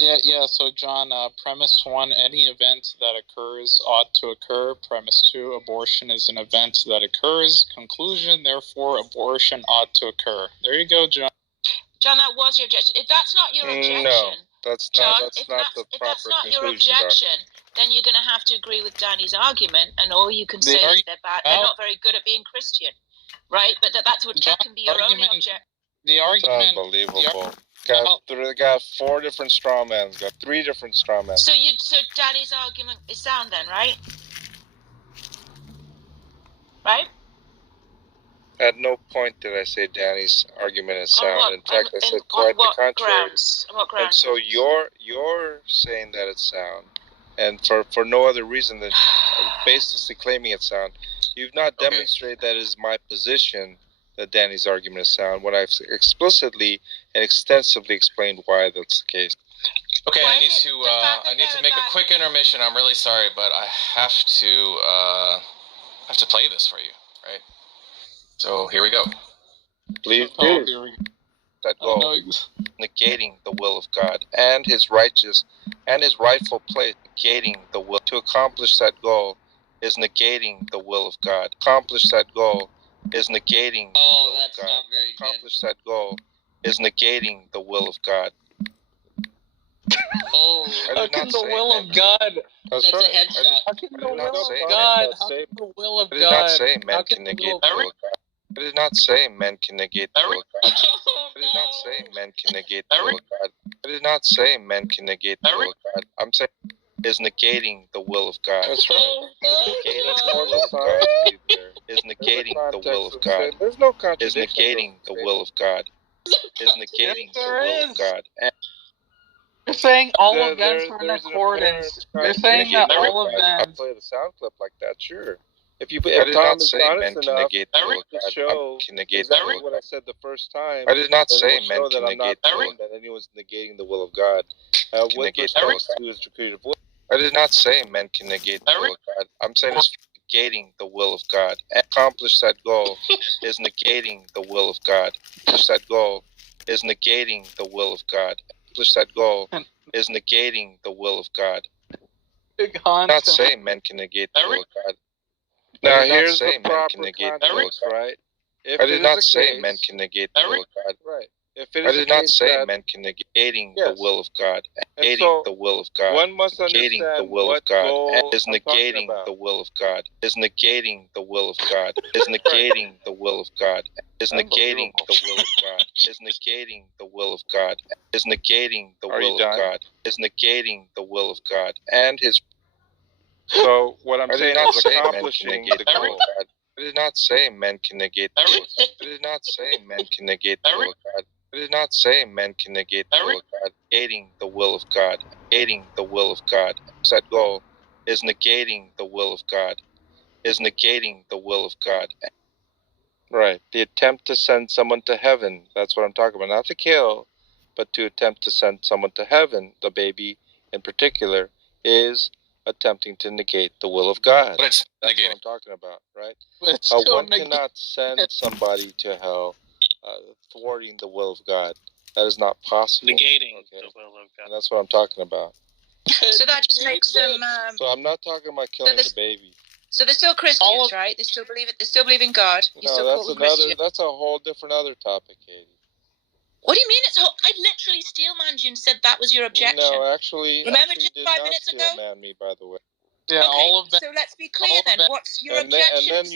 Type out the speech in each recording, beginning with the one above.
Yeah. So, John, premise 1, any event that occurs ought to occur. Premise 2, abortion is an event that occurs. Conclusion, therefore, abortion ought to occur. There you go, John. John, that was your objection. If that's not your objection, No, that's John, not. if that's not your objection, then you're going to have to agree with Danny's argument, and all you can say is they're bad. They're not very good at being Christian, right? But that can be your only objection. The argument. Unbelievable. Got 4 different straw men. Got 3 different straw men. So Danny's argument is sound then, right? Right? At no point did I say Danny's argument is sound. In fact, I said quite the contrary. On what grounds? And so you're saying that it's sound, and for no other reason than baselessly claiming it's sound. You've not demonstrated that it is my position that Danny's argument is sound, when I've explicitly and extensively explained why that's the case. Okay, I need to make a quick intermission. I'm really sorry, but I have to play this for you, right? So here we go. Please do. That goal, negating the will of God and his rightful place, negating the will. To accomplish that goal is negating the will of God. Accomplish that goal is negating the will of God. Not very Accomplish that goal is negating the will of God. How can the will of God? That's a headshot. How can the will of God? How can the will of God? I did not say men can negate the will of God. I did not say men can negate the will of God. I did not say men can negate the will of God. I did not say men can negate the will of God. I'm saying is negating the will of God. That's right. Negating the will of God. Is negating the will of God. There's no contradiction. Is negating the will of God. Is negating the will of God. They're saying all events are in accordance. They're saying that all events. I'll play the sound clip like that, sure. If Tom is honest enough to show exactly what I said the first time, I did not say men can negate the will of God. That anyone's negating the will of God. With respect to his creative will. I did not say men can negate the will of God. I'm saying it's negating the will of God. Accomplish that goal is negating the will of God. Accomplish that goal is negating the will of God. Accomplish that goal is negating the will of God. I'm not saying men can negate the will of God. Now here's the proper context, right? I did not say men can negate the will of God. Right. I did not say men can negating the will of God. Negating the will of God. One must understand the will of God is negating the will of God. Is negating the will of God. Is negating the will of God. Is negating the will of God. Is negating the will of God. Is negating the will of God. Is negating the will of God and his. So what I'm saying is accomplishing the goal. I did not say men can negate the will of God. I did not say men can negate the will of God. I did not say men can negate the will of God. Negating the will of God. Negating the will of God. That goal is negating the will of God. Is negating the will of God. Right. The attempt to send someone to heaven. That's what I'm talking about. Not to kill, but to attempt to send someone to heaven, the baby in particular, is attempting to negate the will of God. That's what I'm talking about, right? One cannot send somebody to hell thwarting the will of God. That is not possible. Negating the will of God. And that's what I'm talking about. So that just makes them. So I'm not talking about killing the baby. So they're still Christians, right? They still believe in God. That's a whole different other topic, Katie. What do you mean? I literally steel-manned you and said that was your objection. No, actually. Remember just 5 minutes ago? Steel-man me, by the way. Yeah, okay, so let's be clear then. What's your objection? And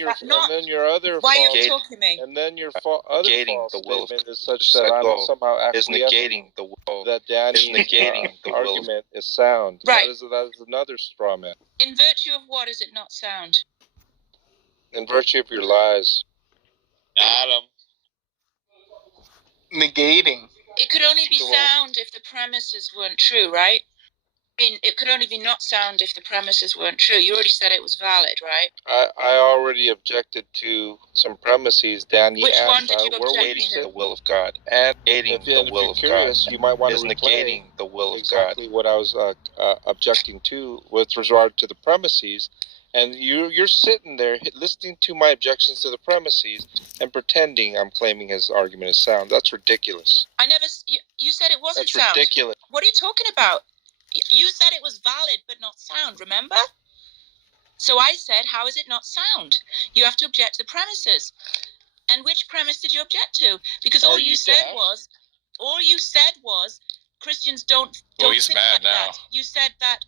then your other why are you talking to me? And then your other false statement is such that I'm somehow is negating the will that Danny's argument is sound. Right. That is another straw man. In virtue of what is it not sound? In virtue of your lies. Adam. Negating. It could only be sound if the premises weren't true, right? I mean, it could only be not sound if the premises weren't true. You already said it was valid, right? I already objected to some premises. Danny Which asked, one did you we're object waiting to? The will of God. And negating the will of God. You might want to negating the will of God. Exactly what I was objecting to with regard to the premises. And you're sitting there listening to my objections to the premises and pretending I'm claiming his argument is sound. That's ridiculous. I never. You said it wasn't sound. That's ridiculous. What are you talking about? You said it was valid but not sound, remember? So I said, how is it not sound? You have to object to the premises. And which premise did you object to? Because all you said was Christians don't he's think mad like now. that. You said that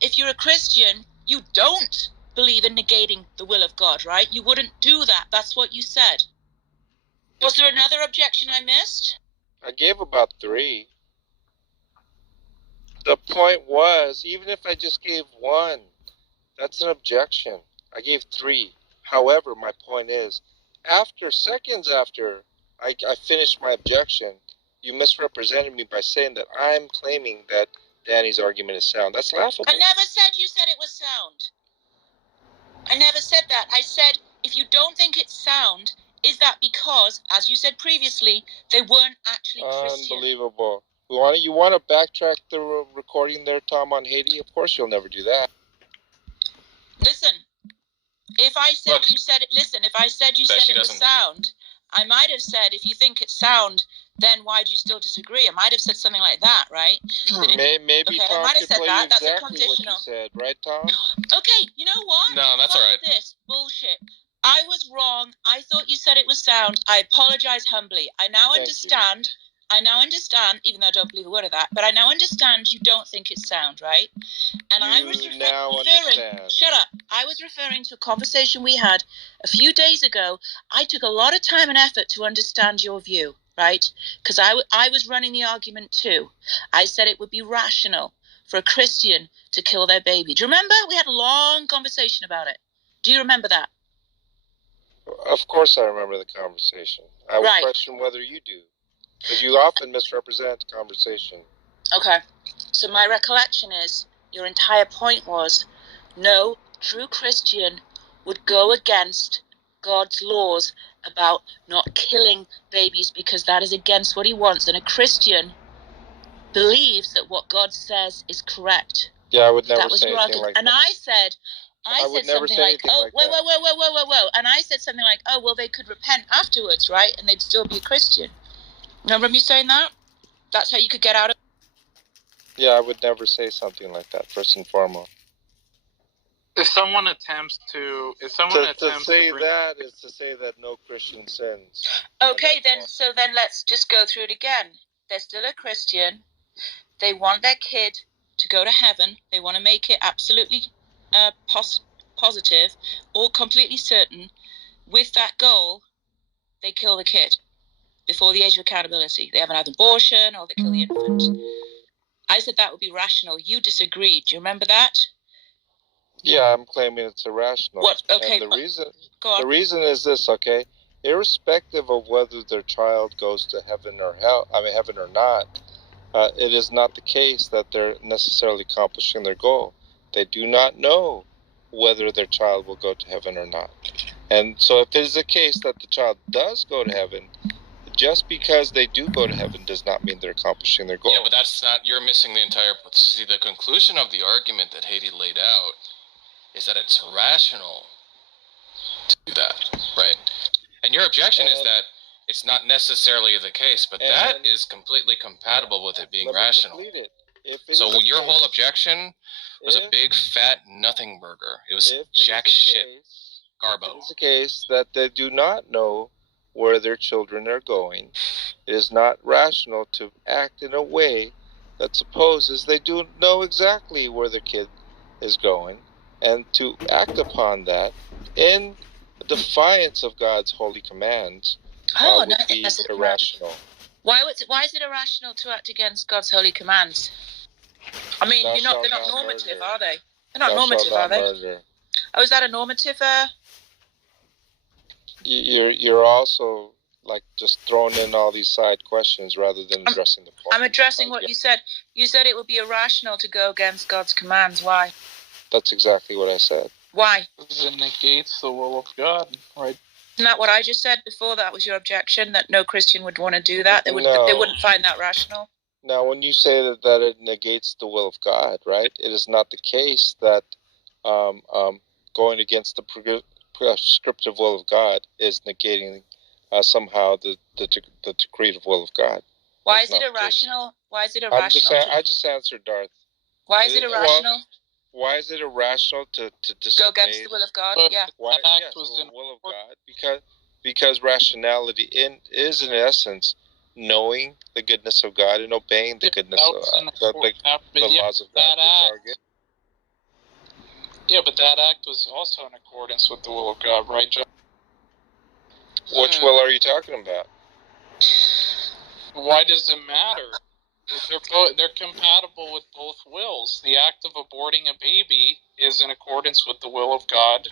if you're a Christian, you don't believe in negating the will of God, right? You wouldn't do that. That's what you said. Was there another objection I missed? I gave about 3. The point was, even if I just gave 1, that's an objection. I gave 3. However, my point is, seconds after I finished my objection, you misrepresented me by saying that I'm claiming that Danny's argument is sound. That's laughable. I never said you said it was sound. I never said that. I said, if you don't think it's sound, is that because, as you said previously, they weren't actually Christian? Unbelievable. You want to backtrack the recording there, Tom, on Haiti? Of course you'll never do that. Listen, if I said you said it, if I said you said it was sound, I might have said, if you think it's sound, then why do you still disagree? I might have said something like that, right? Maybe Tom I might have said that. That's exactly a conditional. What you said, right, Tom? Okay, you know what? No, that's all right. This bullshit. I was wrong. I thought you said it was sound. I apologize humbly. I now understand. I now understand, even though I don't believe a word of that, but I now understand you don't think it's sound, right? And I was referring. Shut up. I was referring to a conversation we had a few days ago. I took a lot of time and effort to understand your view, right? Because I was running the argument too. I said it would be rational for a Christian to kill their baby. Do you remember? We had a long conversation about it. Do you remember that? Of course I remember the conversation. I would question whether you do. Because you often misrepresent the conversation. Okay. So my recollection is, your entire point was, no true Christian would go against God's laws about not killing babies because that is against what he wants. And a Christian believes that what God says is correct. Yeah, I would never say anything like that. And I said something like, whoa. And I said something like, oh, well, they could repent afterwards, right? And they'd still be a Christian. Remember me saying that? That's how you could get out of it? Yeah, I would never say something like that, first and foremost. If someone attempts to say that is to say that no Christian sins. Okay, then let's just go through it again. They're still a Christian. They want their kid to go to heaven. They want to make it absolutely positive or completely certain. With that goal, they kill the kid before the age of accountability. They have an abortion or they kill the infant. I said that would be rational. You disagreed. Do you remember that? Yeah, I'm claiming it's irrational. What? Okay. And the reason is this, okay? Irrespective of whether their child goes to heaven or heaven or not, it is not the case that they're necessarily accomplishing their goal. They do not know whether their child will go to heaven or not. And so if it is the case that the child does go to heaven, just because they do go to heaven does not mean they're accomplishing their goal. Yeah, but that's not, you're missing the entire, see, the conclusion of the argument that Haiti laid out is that it's rational to do that, right? And your objection is that it's not necessarily the case, but that is completely compatible with it being rational. So your whole objection was a big fat nothing burger. It was jack shit, garbo. It's the case that they do not know where their children are going. It is not rational to act in a way that supposes they do know exactly where their kid is going, and to act upon that in defiance of God's holy commands would be irrational. Why is it irrational to act against God's holy commands? I mean, they're not normative, are they? They're not normative, are they? Murder. Oh, is that a normative? You're also like just throwing in all these side questions rather than addressing the point. I'm addressing what you said. You said it would be irrational to go against God's commands. Why? That's exactly what I said. Why? Because it negates the will of God, right? Isn't that what I just said before? That was your objection, that no Christian would want to do that? They wouldn't find that rational? Now, when you say that it negates the will of God, right, it is not the case that going against the prescriptive will of God is negating somehow the decretive will of God. Why is it irrational? Why is it I irrational? just answered Darth. Why is it irrational? Why is it irrational to go against the will of God? Yeah. Why? Yes, the will of God, because rationality is in essence knowing the goodness of God and obeying the goodness of God, the laws of God. Yeah, but that act was also in accordance with the will of God, right, John? Which will are you talking about? Why does it matter? They're compatible with both wills. The act of aborting a baby is in accordance with the will of God,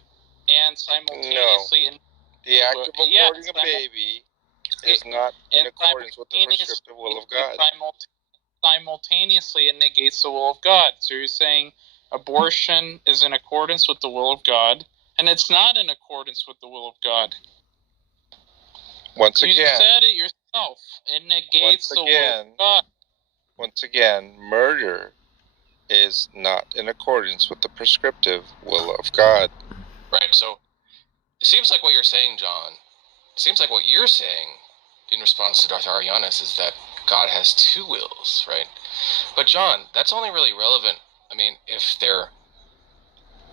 and simultaneously... No. The act of aborting a baby is not in accordance with the prescriptive will of God. Simultaneously, it negates the will of God. So you're saying abortion is in accordance with the will of God, and it's not in accordance with the will of God. Once again, you said it yourself. It negates the will of God. Once again, murder is not in accordance with the prescriptive will of God. Right. So it seems like what you're saying, John, in response to Darth Arianis is that God has two wills, right? But John, that's only really relevant, if they're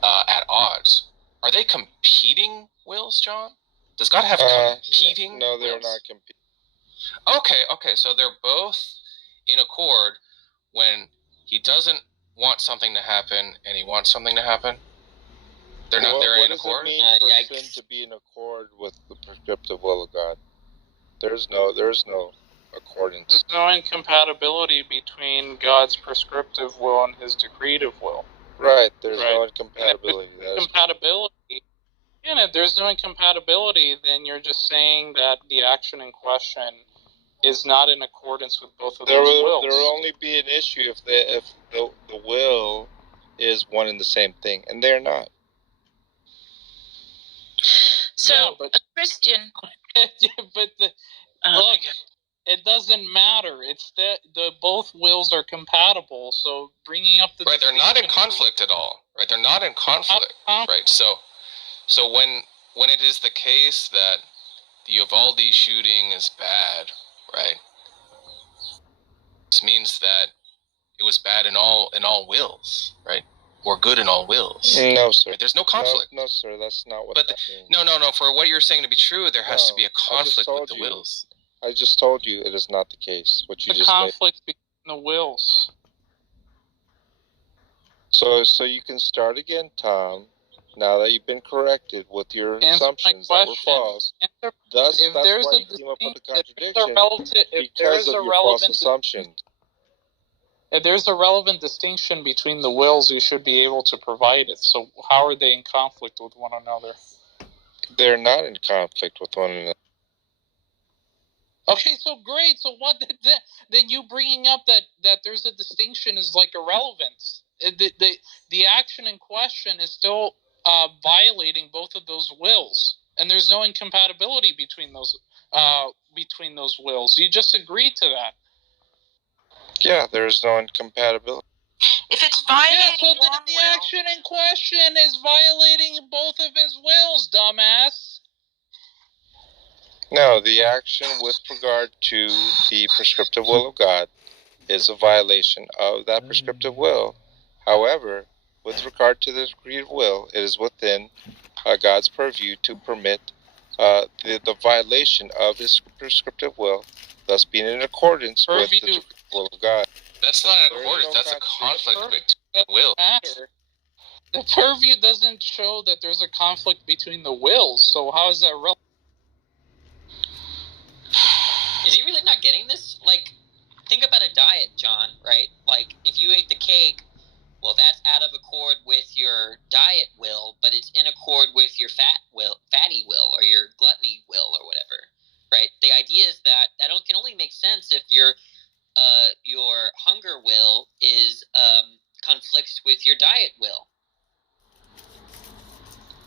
at odds. Are they competing wills, John? Does God have competing wills? No, they're not competing. Okay, so they're both in accord when he doesn't want something to happen and he wants something to happen? They're in accord? What does it mean for sin to be in accord with the prescriptive will of God? There's no accordance. There's no incompatibility between God's prescriptive will and his decretive will. Right, there's no incompatibility. If there's no incompatibility, then you're just saying that the action in question is not in accordance with both of those wills. There will only be an issue if the will is one and the same thing, and they're not. So, yeah, a Christian... Look, it doesn't matter. It's that both wills are compatible. So bringing up the... Right, they're not in conflict at all. Right, they're not in conflict. Right, so when it is the case that the Uvalde shooting is bad, right? This means that it was bad in all wills, right? Or good in all wills. No, sir. Right? There's no conflict. No, sir. That's not what that means. No. For what you're saying to be true, there has to be a conflict with the wills. I just told you it is not the case. What you just conflict between the wills. So you can start again, Tom. Now that you've been corrected with your assumptions that were false, that's why you came up with the contradiction, because of your false assumption. If there's a relevant distinction between the wills, you should be able to provide it. So how are they in conflict with one another? They're not in conflict with one another. Okay, so great. So what then you bringing up that there's a distinction is like irrelevant. The action in question is still violating both of those wills, and there's no incompatibility between those wills. You just agreed to that. Yeah, there's no incompatibility. If it's violating so then the action in question is violating both of his wills, dumbass. No, the action with regard to the prescriptive will of God is a violation of that prescriptive will. However, with regard to the decretive will, it is within God's purview to permit the violation of his prescriptive will, thus being in accordance with the decretive will of God. That's not in accordance. That's a conflict between wills. The purview doesn't show that there's a conflict between the wills, so how is that relevant? Is he really not getting this? Like, think about a diet, John, right? Like, if you ate the cake, well, that's out of accord with your diet will, but it's in accord with your fatty will, or your gluttony will, or whatever, right? The idea is that can only make sense if your hunger will is conflicts with your diet will.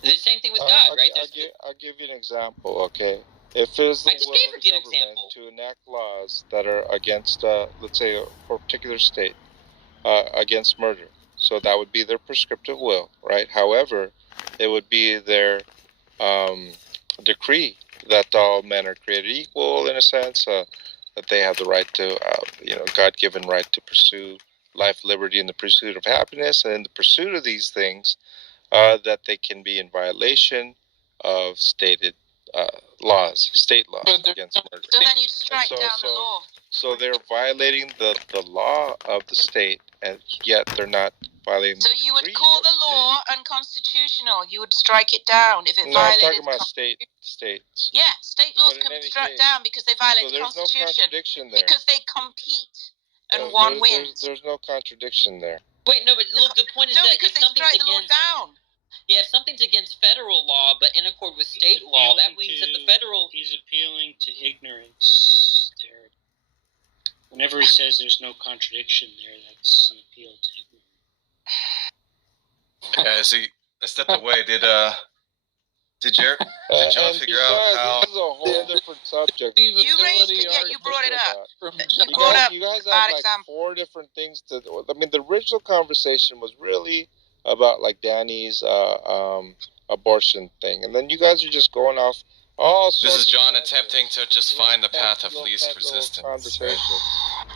The same thing with God, right? I'll give you an example, okay? If it is the will of the government to enact laws that are against, let's say, a particular state, against murder, so that would be their prescriptive will, right? However, it would be their decree that all men are created equal, in a sense, that they have the right to, God-given right to pursue life, liberty, and the pursuit of happiness. And in the pursuit of these things, that they can be in violation of stated laws, state laws against murder. So then you'd strike down the law. So they're violating the law of the state, and yet they're not violating. So you would call the law unconstitutional. You would strike it down if it violated. I'm talking about states. Yeah, state laws can be struck down because they violate the Constitution. There's no contradiction there. Because they compete, and one wins. There's no contradiction there. Wait, no, but look, the point is that because if they strike the law down. Yeah, if something's against federal law but in accord with state law, that means that the federal... He's appealing to ignorance there. Whenever he says there's no contradiction there, that's an appeal to ignorance. Yeah, see, I stepped away. Did John figure out how... This is a whole different subject. You raised it, yet you brought it up. You guys have like 4 different things to... I mean, the original conversation was really about like Danny's abortion thing, and then you guys are just going off all sorts. This is John attempting to just find the path of least resistance.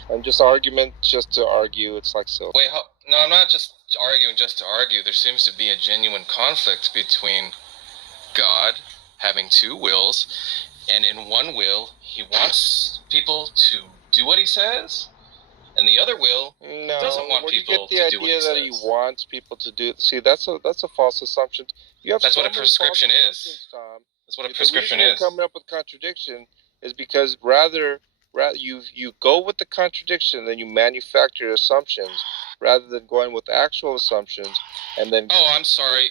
And just argument just to argue. It's like silly. Wait, no, I'm not just arguing just to argue. There seems to be a genuine conflict between God having 2 wills, and in one will, he wants people to do what he says, and the other will doesn't want people to do what he says. You get the idea that he wants people to do. See, that's a false assumption. That's what a prescription is. Tom. That's what a prescription is. The reason you're coming up with contradiction is because rather you go with the contradiction, then you manufacture assumptions rather than going with actual assumptions and then. Oh, I'm sorry.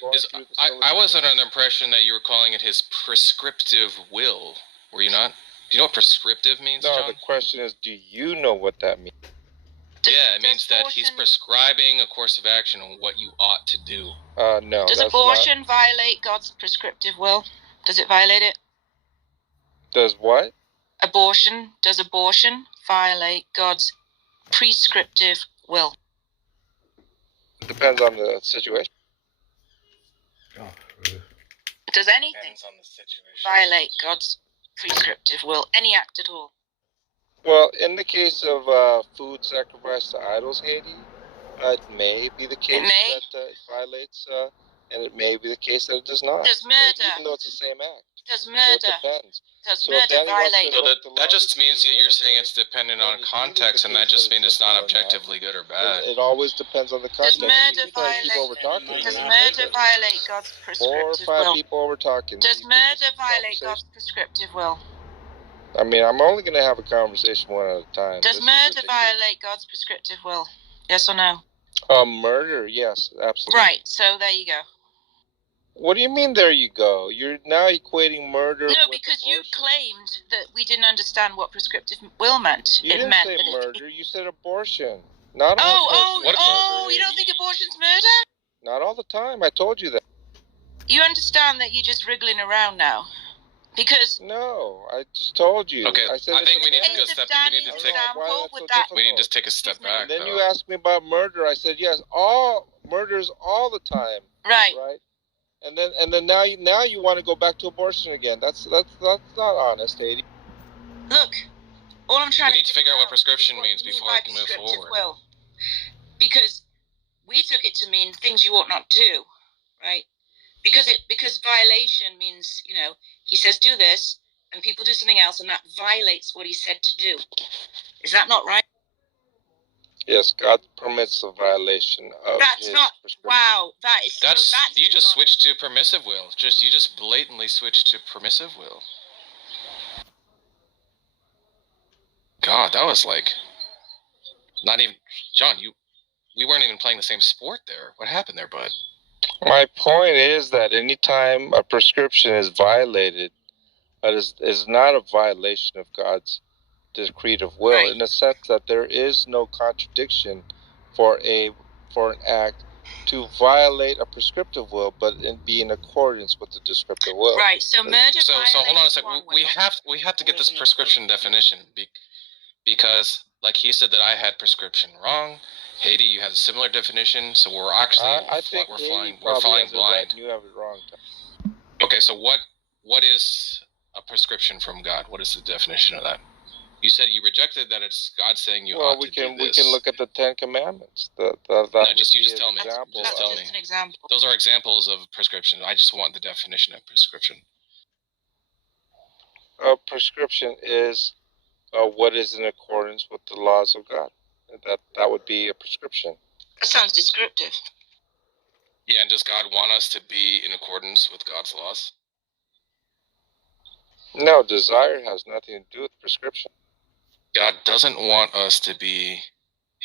I was under the impression that you were calling it his prescriptive will. Were you not? Do you know what prescriptive means, No, John? the question is, do you know what that means? Yeah, it means that he's prescribing a course of action on what you ought to do. No. Does abortion violate God's prescriptive will? Does it violate it? Does what? Does abortion violate God's prescriptive will? It depends on the situation. Does anything violate God's prescriptive will? Any act at all? Well, in the case of food sacrificed to idols, Haiti, it may be the case that it violates, and it may be the case that it does not. Does murder? Even though it's the same act. Does murder? So it depends. Does murder violate? So that just means that you're saying it's dependent on context, and that just means it's not objectively good or bad. It always depends on the context. Does murder violate God's prescriptive 4 or 5 will? people we're talking. Does murder violate God's prescriptive will? I mean, I'm only going to have a conversation one at a time. Does murder violate God's prescriptive will? Yes or no? Murder, yes, absolutely. Right, so there you go. What do you mean, there you go? You're now equating murder with because abortion. you claimed that we didn't understand what prescriptive will meant. You didn't say murder, you said abortion. Not all you don't think abortion's murder? Not all the time, I told you that. You understand that you're just wriggling around now? Because... No, I just told you. Okay, I think we need to go step... We need to take a step back, and then you asked me about murder. I said, yes, murders all the time. Right. And then now you want to go back to abortion again. That's not honest, Haiti. Look, all I'm trying we need to figure out what prescription means before we can move forward. Will. Because we took it to mean things you ought not do, right? Because violation means, he says do this, and people do something else, and that violates what he said to do. Is that not right? Yes, God permits the violation of That's not... Wow, that is... That's you just switched to permissive will. You just blatantly switched to permissive will. God, that was like... Not even... John, we weren't even playing the same sport there. What happened there, bud? My point is that anytime a prescription is violated, that is not a violation of God's decretive will, right. In the sense that there is no contradiction for an act to violate a prescriptive will, but be in accordance with the descriptive will. Right. So murder. So hold on a second. We have to get this prescription definition because, like he said, that I had prescription wrong. Haiti, you have a similar definition, so we're actually we're flying blind. You have it wrong. Okay, so what is a prescription from God? What is the definition of that? You said you rejected that it's God saying you ought to do this. We can look at the Ten Commandments. You just tell me. That's just an example. Those are examples of prescription. I just want the definition of prescription. A prescription is what is in accordance with the laws of God. That would be a prescription. That sounds descriptive. Yeah, and does God want us to be in accordance with God's laws? No, desire has nothing to do with prescription. God doesn't want us to be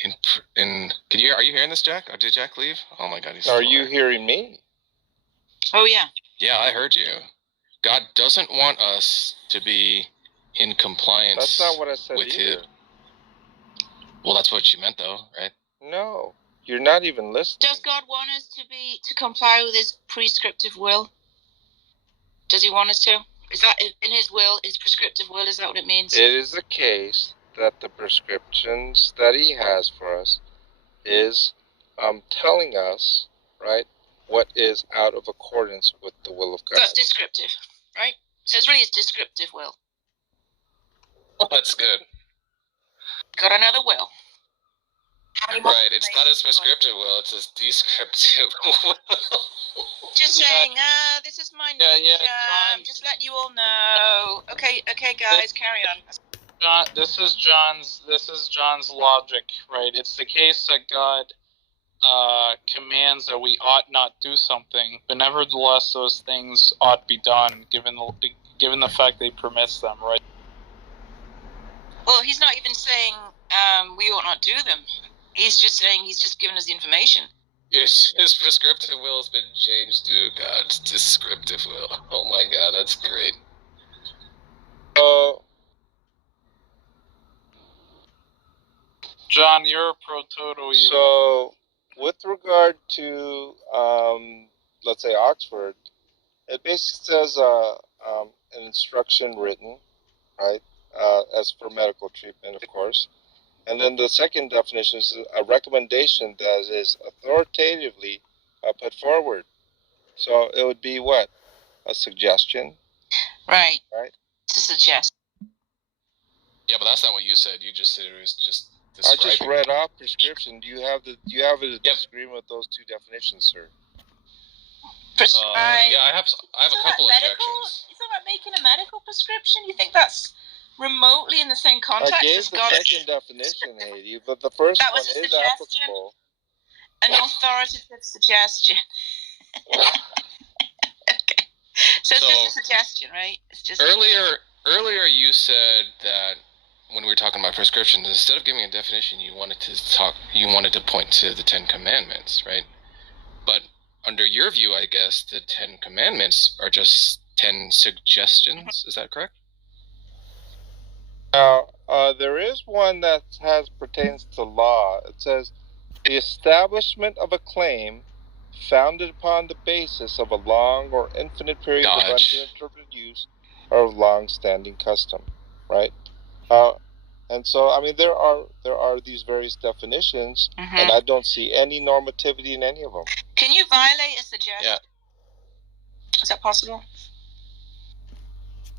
in. Are you hearing this, Jack? Or did Jack leave? Oh my God, Are you hearing me? Oh yeah. Yeah, I heard you. God doesn't want us to be in compliance. That's not what I said with either. Well, that's what you meant, though, right? No, you're not even listening. Does God want us to comply with His prescriptive will? Does He want us to? Is that in His will, His prescriptive will? Is that what it means? It is the case that the prescriptions that He has for us is telling us, right, what is out of accordance with the will of God. That's descriptive, right? So it's really His descriptive will. Oh, that's good. Got another will. Right, it's not His prescriptive will, it's His descriptive will. Just saying, this is my nature. Just let you all know. Okay, guys, carry on. This is John's logic, right? It's the case that God commands that we ought not do something, but nevertheless those things ought be done, given the fact that He permits them, right? Well, He's not even saying we ought not do them. He's just saying He's just given us the information. His prescriptive will has been changed to God's descriptive will. Oh my God, that's great. John, you're a pro-total. So, with regard to, let's say Oxford, it basically says an instruction written, right, as for medical treatment, of course. And then the second definition is a recommendation that is authoritatively put forward. So it would be what? A suggestion? Right. Right? To suggest. Yeah, but that's not what you said. You just said it was just describing. I just read off prescription. Do you have a disagreement with those two definitions, sir? Yeah, I have a couple objections. You talking about making a medical prescription? You think that's remotely in the same context? I gave the second definition, Haiti, but the first one is applicable. An authoritative suggestion. Okay. So it's just a suggestion, right? It's just earlier you said that when we were talking about prescriptions, instead of giving a definition, you wanted to point to the Ten Commandments, right? But under your view, I guess the Ten Commandments are just 10 suggestions. Is that correct? Now, there is one that pertains to law. It says, the establishment of a claim founded upon the basis of a long or infinite period of uninterrupted use or of long-standing custom, right? And so, I mean, there are these various definitions, and I don't see any normativity in any of them. Can you violate a suggestion? Yeah. Is that possible?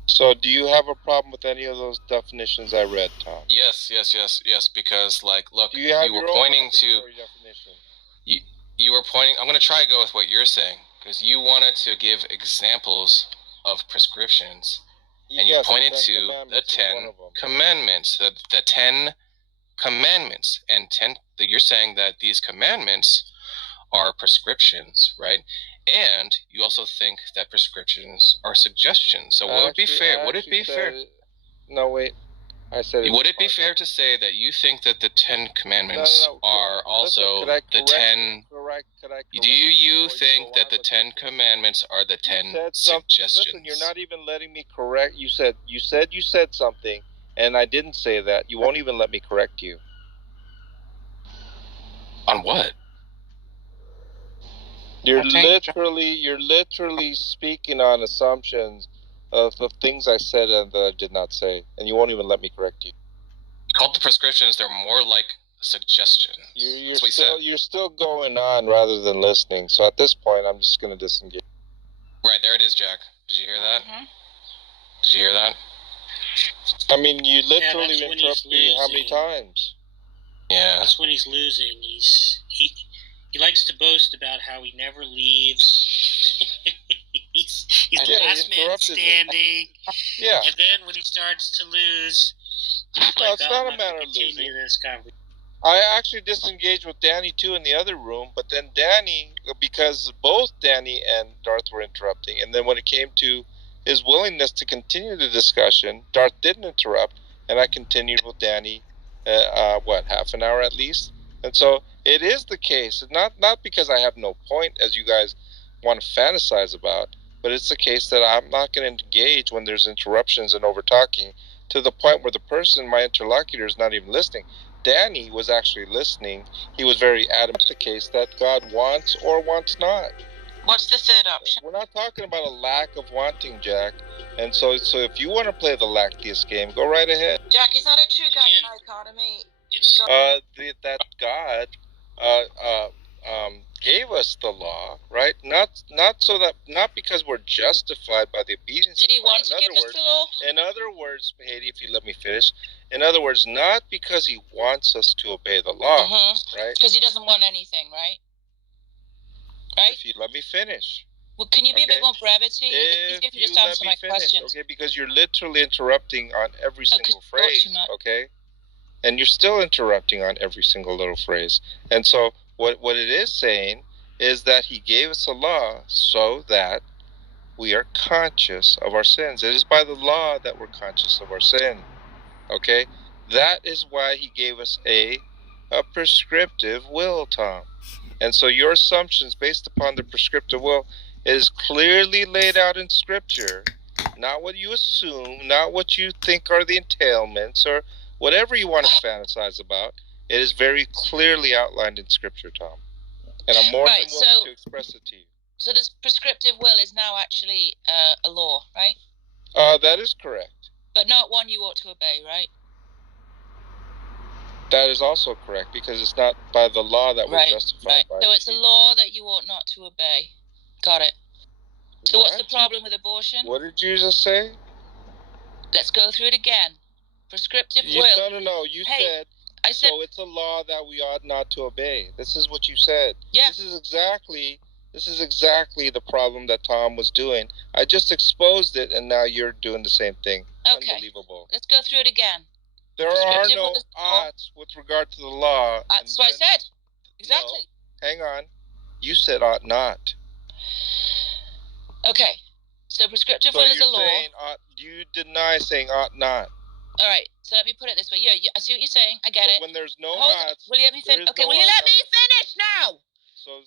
So, do you have a problem with any of those definitions I read, Tom? Yes, because, look, you were pointing to... You were pointing... I'm going to try to go with what you're saying, because you wanted to give examples of prescriptions, and you pointed to the 10 Commandments, the 10 Commandments, and you're saying that these commandments are prescriptions, right? And you also think that prescriptions are suggestions. So would it be fair? No, wait. I said it. Would it be fair to say that you think that the 10 Commandments are also the 10? Do you think that the 10 Commandments are the 10 suggestions? Listen, you're not even letting me correct. You said something, and I didn't say that. You won't even let me correct you. On what? You're literally speaking on assumptions of the things I said and that I did not say, and you won't even let me correct you. You called the prescriptions; they're more like suggestions. You're still going on rather than listening. So at this point, I'm just going to disengage. Right there it is, Jack. Did you hear that? Did you hear that? I mean, you literally interrupted me how many times? Yeah. That's when he's losing. He likes to boast about how he never leaves. he's the last man standing. Yeah. And then when he starts to lose, no, it's not a matter of losing. I actually disengaged with Danny too in the other room, but then Danny, because both Danny and Darth were interrupting, and then when it came to his willingness to continue the discussion, Darth didn't interrupt, and I continued with Danny, half an hour at least? And so it is the case, not because I have no point, as you guys want to fantasize about, but it's the case that I'm not going to engage when there's interruptions and over-talking to the point where the person, my interlocutor, is not even listening. Danny was actually listening. He was very adamant the case that God wants or wants not. What's the third option? We're not talking about a lack of wanting, Jack. And so if you want to play the Lacteus game, go right ahead. Jack, is that a true dichotomy? That God gave us the law, right? Not because we're justified by the obedience. Did he want to give us the law? In other words, Haiti, if you let me finish. In other words, not because he wants us to obey the law, right? Because he doesn't want anything, right? Right? If you let me finish. Well, can you be a bit more brevity? If you just answer my question. Okay, because you're literally interrupting on every single phrase, okay? And you're still interrupting on every single little phrase. And so what it is saying is that he gave us a law so that we are conscious of our sins. It is by the law that we're conscious of our sin, okay? That is why he gave us a prescriptive will, Tom. And so your assumptions based upon the prescriptive will is clearly laid out in Scripture, not what you assume, not what you think are the entailments or whatever you want to fantasize about. It is very clearly outlined in Scripture, Tom. And I'm more than willing to express it to you. So this prescriptive will is now actually a law, right? That is correct. But not one you ought to obey, right? That is also correct, because it's not by the law that we're justified by. So it's a law that you ought not to obey. Got it. So what's the problem with abortion? What did you just say? Let's go through it again. Prescriptive will. No. I said. So it's a law that we ought not to obey. This is what you said. Yeah. This is exactly the problem that Tom was doing. I just exposed it, and now you're doing the same thing. Okay. Unbelievable. Let's go through it again. There are no oughts with regard to the law. That's what I said. Exactly. No, hang on. You said ought not. Okay. So prescriptive will is a law. You deny saying ought not. All right. So let me put it this way. Yeah, I see what you're saying. I get it. When there's no oughts. Will you let me finish? Okay. Will you let me finish now?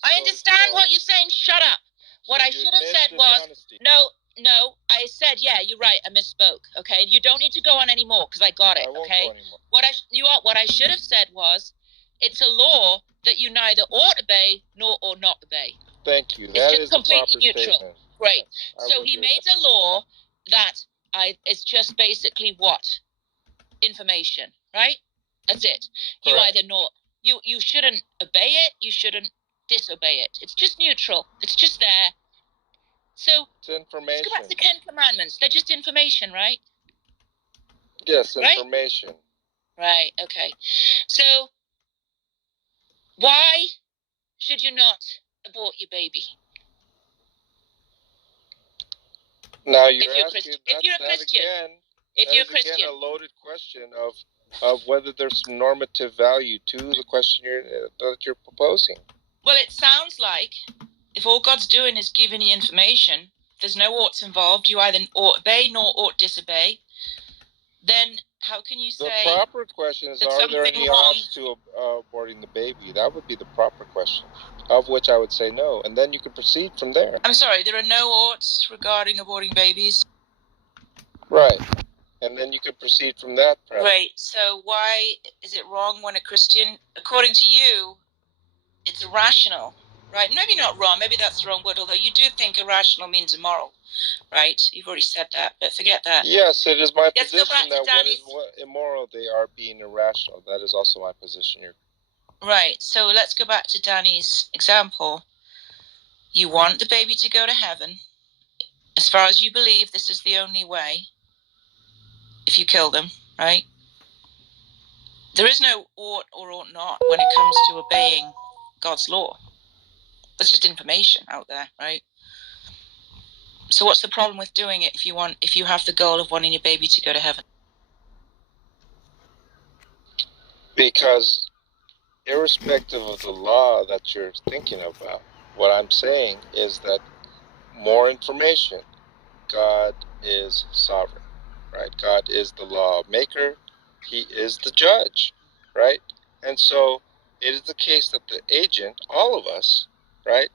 I understand what you're saying. Shut up. What I should have said was no. I said, yeah, you're right. I misspoke. Okay, you don't need to go on anymore because I got it. Okay, what I should have said was, it's a law that you neither ought to obey nor ought not obey. Thank you. It's just completely neutral. Statement. Great. So he made a law that it's just basically what? Information, right? That's it. Correct. You either not. You shouldn't obey it. You shouldn't disobey it. It's just neutral. It's just there. So it's information. Let's go back to the 10 Commandments. They're just information, right? Yes, information. Right, okay. So why should you not abort your baby? Now you're a Christian. If you're a Christian. Again, a loaded question of whether there's some normative value to the question that you're proposing. Well, it sounds like if all God's doing is giving you information, there's no oughts involved, you either ought obey nor ought disobey, then how can you say... The proper question is, are there any oughts to aborting the baby? That would be the proper question, of which I would say no, and then you could proceed from there. I'm sorry, there are no oughts regarding aborting babies? Right, and then you could proceed from that. Perhaps. Right, so why is it wrong when a Christian, according to you, it's irrational, right? Maybe not wrong, maybe that's the wrong word, although you do think irrational means immoral, right? You've already said that, but forget that. Yes, it is my position that what is immoral, they are being irrational. That is also my position here. Right, so let's go back to Danny's example. You want the baby to go to heaven. As far as you believe this is the only way. if you kill them, right? There is no ought or ought not when it comes to obeying God's law. That's just information out there, right? So what's the problem with doing it if you have the goal of wanting your baby to go to heaven? Because irrespective of the law that you're thinking about, what I'm saying is that more information, God is sovereign, right? God is the law maker. He is the judge, right? And so it is the case that the agent, all of us, right,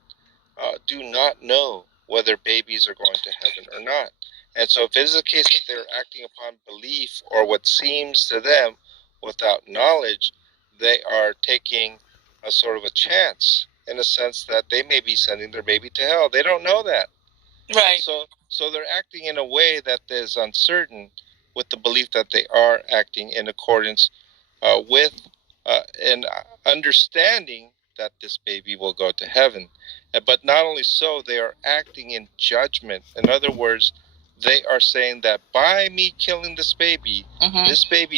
do not know whether babies are going to heaven or not. And so if it is a case that they're acting upon belief or what seems to them without knowledge, they are taking a sort of a chance in a sense that they may be sending their baby to hell. They don't know that. Right. So they're acting in a way that is uncertain with the belief that they are acting in accordance with and understanding that this baby will go to heaven. But not only so, they are acting in judgment. In other words, they are saying that by me killing this baby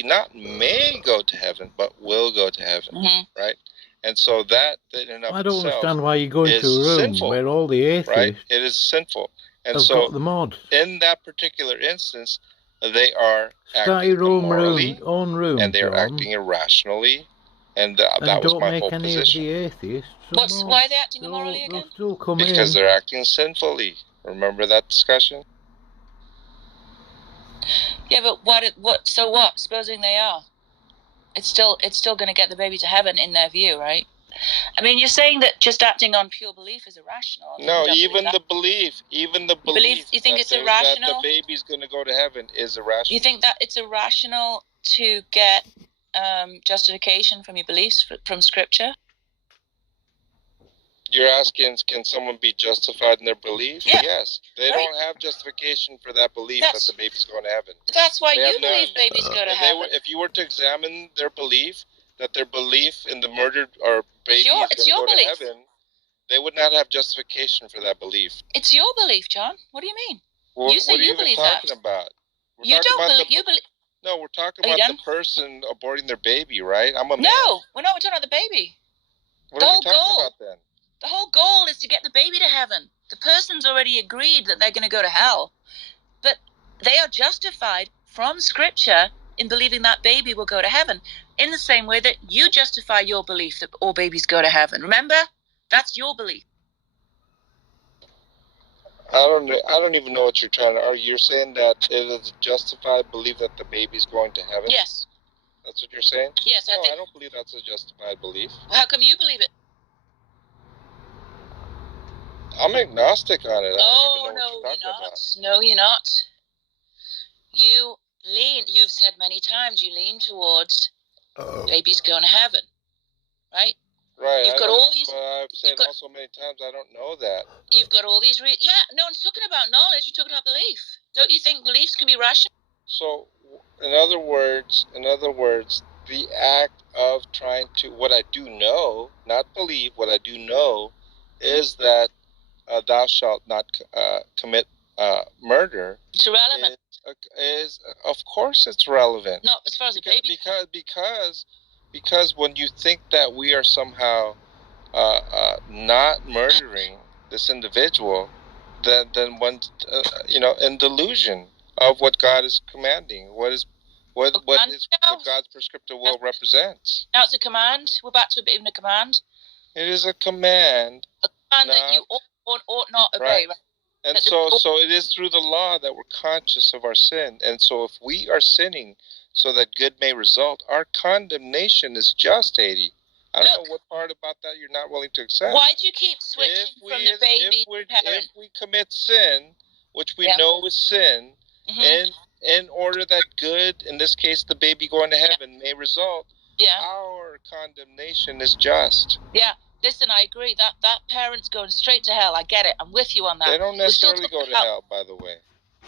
not may go to heaven, but will go to heaven, right? And so that in and of I don't itself understand why you're going to a room sinful, where all the atheists right? It is sinful. And have so got the mod. in that particular instance, they are Start acting your own immorally, own room, and they are John, acting irrationally, and that and was don't my make whole any position. of the atheists. Why are they acting immorally again? They'll still come Because in. they're acting sinfully. Remember that discussion? Yeah, but what? So what? Supposing they are, it's still going to get the baby to heaven in their view, right? I mean, you're saying that just acting on pure belief is irrational. No, even the belief. You think it's irrational that the baby's going to go to heaven is irrational. You think that it's irrational to get justification from your beliefs from Scripture? You're asking, can someone be justified in their belief? Yeah. Yes. They don't have justification for that belief that the baby's going to heaven. That's why you believe babies go to heaven. If you were to examine their belief, that their belief in the murdered or baby is going to go to heaven, they would not have justification for that belief. It's your belief, John. What do you mean? You say you believe that. What are you talking about? You don't believe. You believe. No, we're talking about the person aborting their baby, right? I'm a man. No, we're not. We're talking about the baby. What are we talking about then? The whole goal is to get the baby to heaven. The person's already agreed that they're going to go to hell. But they are justified from Scripture in believing that baby will go to heaven, in the same way that you justify your belief that all babies go to heaven. Remember? That's your belief. I don't even know what you're trying to argue. You're saying that it is a justified belief that the baby's going to heaven? Yes. That's what you're saying? Yes, I don't believe that's a justified belief. Well, how come you believe it? I'm agnostic on it. No, you're not. You've said many times you lean towards babies going to heaven, right? Right. You've got all these. I've said also many times I don't know that. You've got all these. No one's talking about knowledge. You're talking about belief. Don't you think beliefs can be rational? So, in other words, the act of trying to, what I do know, not believe, what I do know, is that thou shalt not commit murder. It's irrelevant. Of course it's relevant. No, as far as a baby. Because when you think that we are somehow not murdering this individual, then one's in delusion of what God is commanding. What God's prescriptive will represents. Now it's a command. We're back to even a command. It is a command. A command that you ought not obey. Right? And so it is through the law that we're conscious of our sin. And so if we are sinning so that good may result, our condemnation is just, Haiti. I don't know what part about that you're not willing to accept. Why do you keep switching from the baby to parent? If we commit sin, which we know is sin, in order that good, in this case the baby going to heaven, may result, our condemnation is just. Yeah. Listen, I agree. That parent's going straight to hell. I get it. I'm with you on that. They don't necessarily go to hell, by the way.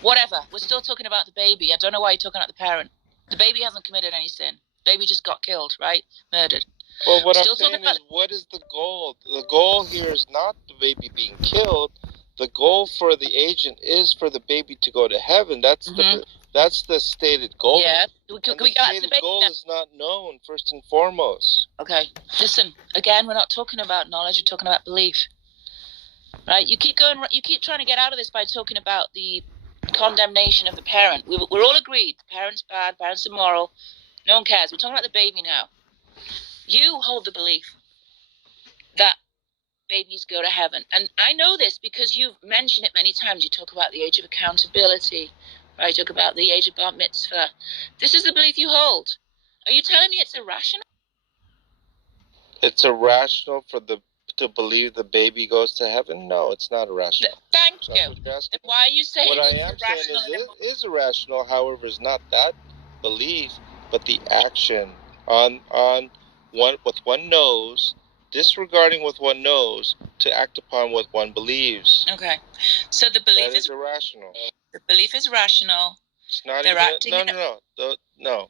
Whatever. We're still talking about the baby. I don't know why you're talking about the parent. The baby hasn't committed any sin. The baby just got killed, right? Murdered. Well, what I'm saying is, what is the goal? The goal here is not the baby being killed. the goal for the agent is for the baby to go to heaven. That's the stated goal. Yeah. Can we go stated goal is not known first and foremost. Okay. Listen, again, we're not talking about knowledge. We're talking about belief. Right? You keep trying to get out of this by talking about the condemnation of the parent. We're all agreed. The parent's bad. Parents immoral. No one cares. We're talking about the baby now. You hold the belief that babies go to heaven. And I know this because you've mentioned it many times. You talk about the age of accountability, right? You talk about the age of bar mitzvah. This is the belief you hold. Are you telling me it's irrational? It's irrational to believe the baby goes to heaven? No, it's not irrational. Thank you. Then why are you saying what I am saying is it is irrational, however, is not that belief, but the action on what one knows, disregarding what one knows, to act upon what one believes. Okay. So the belief is irrational. The belief is rational. It's not No.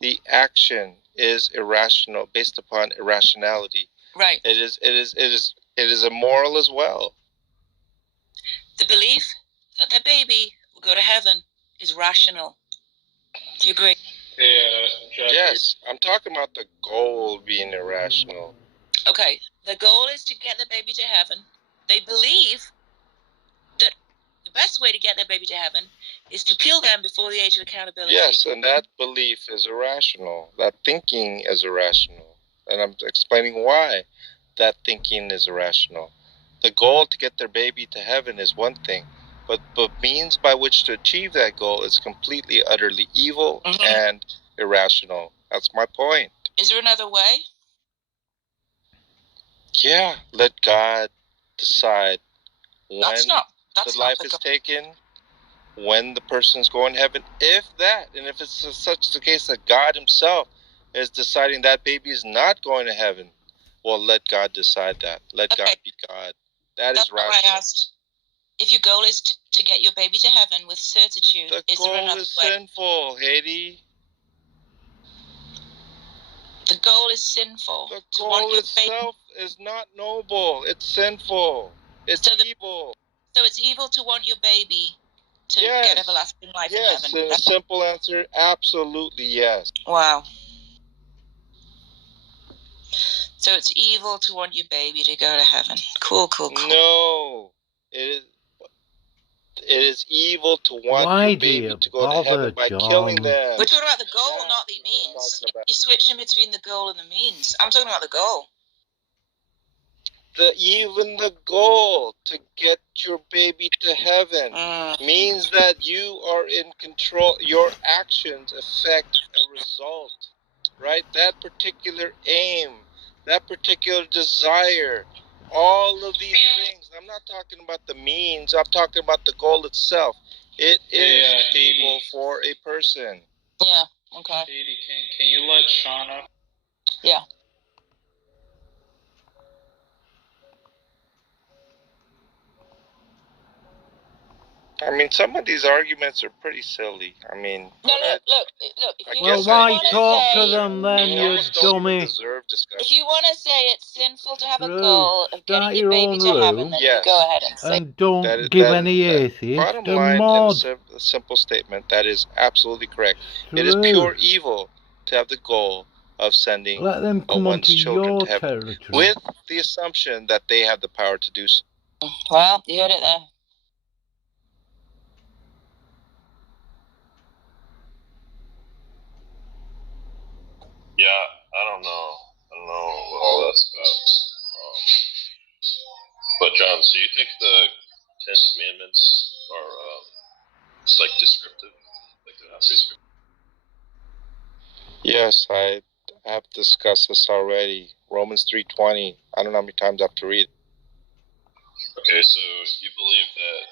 The action is irrational based upon irrationality. Right. It is immoral as well. The belief that the baby will go to heaven is rational. Do you agree? Yeah. Yes, I'm talking about the goal being irrational. Okay, the goal is to get the baby to heaven. They believe that the best way to get their baby to heaven is to kill them before the age of accountability. Yes, and that belief is irrational. That thinking is irrational. And I'm explaining why that thinking is irrational. The goal to get their baby to heaven is one thing, but means by which to achieve that goal is completely, utterly evil and irrational. That's my point. Is there another way? Yeah, let God decide when the life is taken, when the person's going to heaven, if it's such the case that God himself is deciding that baby is not going to heaven, well, let God decide that. Let God be God. That's is rational. What I asked. If your goal is to get your baby to heaven with certitude, is there another way? The goal is sinful, Haiti. The goal is sinful. The goal itself is not noble. It's sinful. It's evil. So it's evil to want your baby to get everlasting life in heaven. Yes, a simple answer, absolutely yes. Wow. So it's evil to want your baby to go to heaven. Cool. No, it is evil to want your baby to go to heaven by killing them. We're talking about the goal, not the means. You're switching between the goal and the means. I'm talking about the goal. Even the goal to get your baby to heaven means that you are in control. Your actions affect a result, right? That particular aim, that particular desire, all of these things. I'm not talking about the means. I'm talking about the goal itself. It is evil for a person. Yeah, okay. Katie, can you let Shauna? Yeah. I mean, some of these arguments are pretty silly. I mean... Look. Well, why talk to them then, you dummy? If you want to say it's sinful to have a goal of getting your baby to heaven, then you go ahead and say. And don't give any atheists bottom line, a simple statement, that is absolutely correct. True. It is pure evil to have the goal of sending one's children to heaven territory, with the assumption that they have the power to do so. Well, you heard it there. Yeah, I don't know what all that's about. But John, so you think the 10 Commandments are just like descriptive, like they're not prescriptive? Yes, I have discussed this already. Romans 3:20. I don't know how many times I have to read. Okay, so you believe that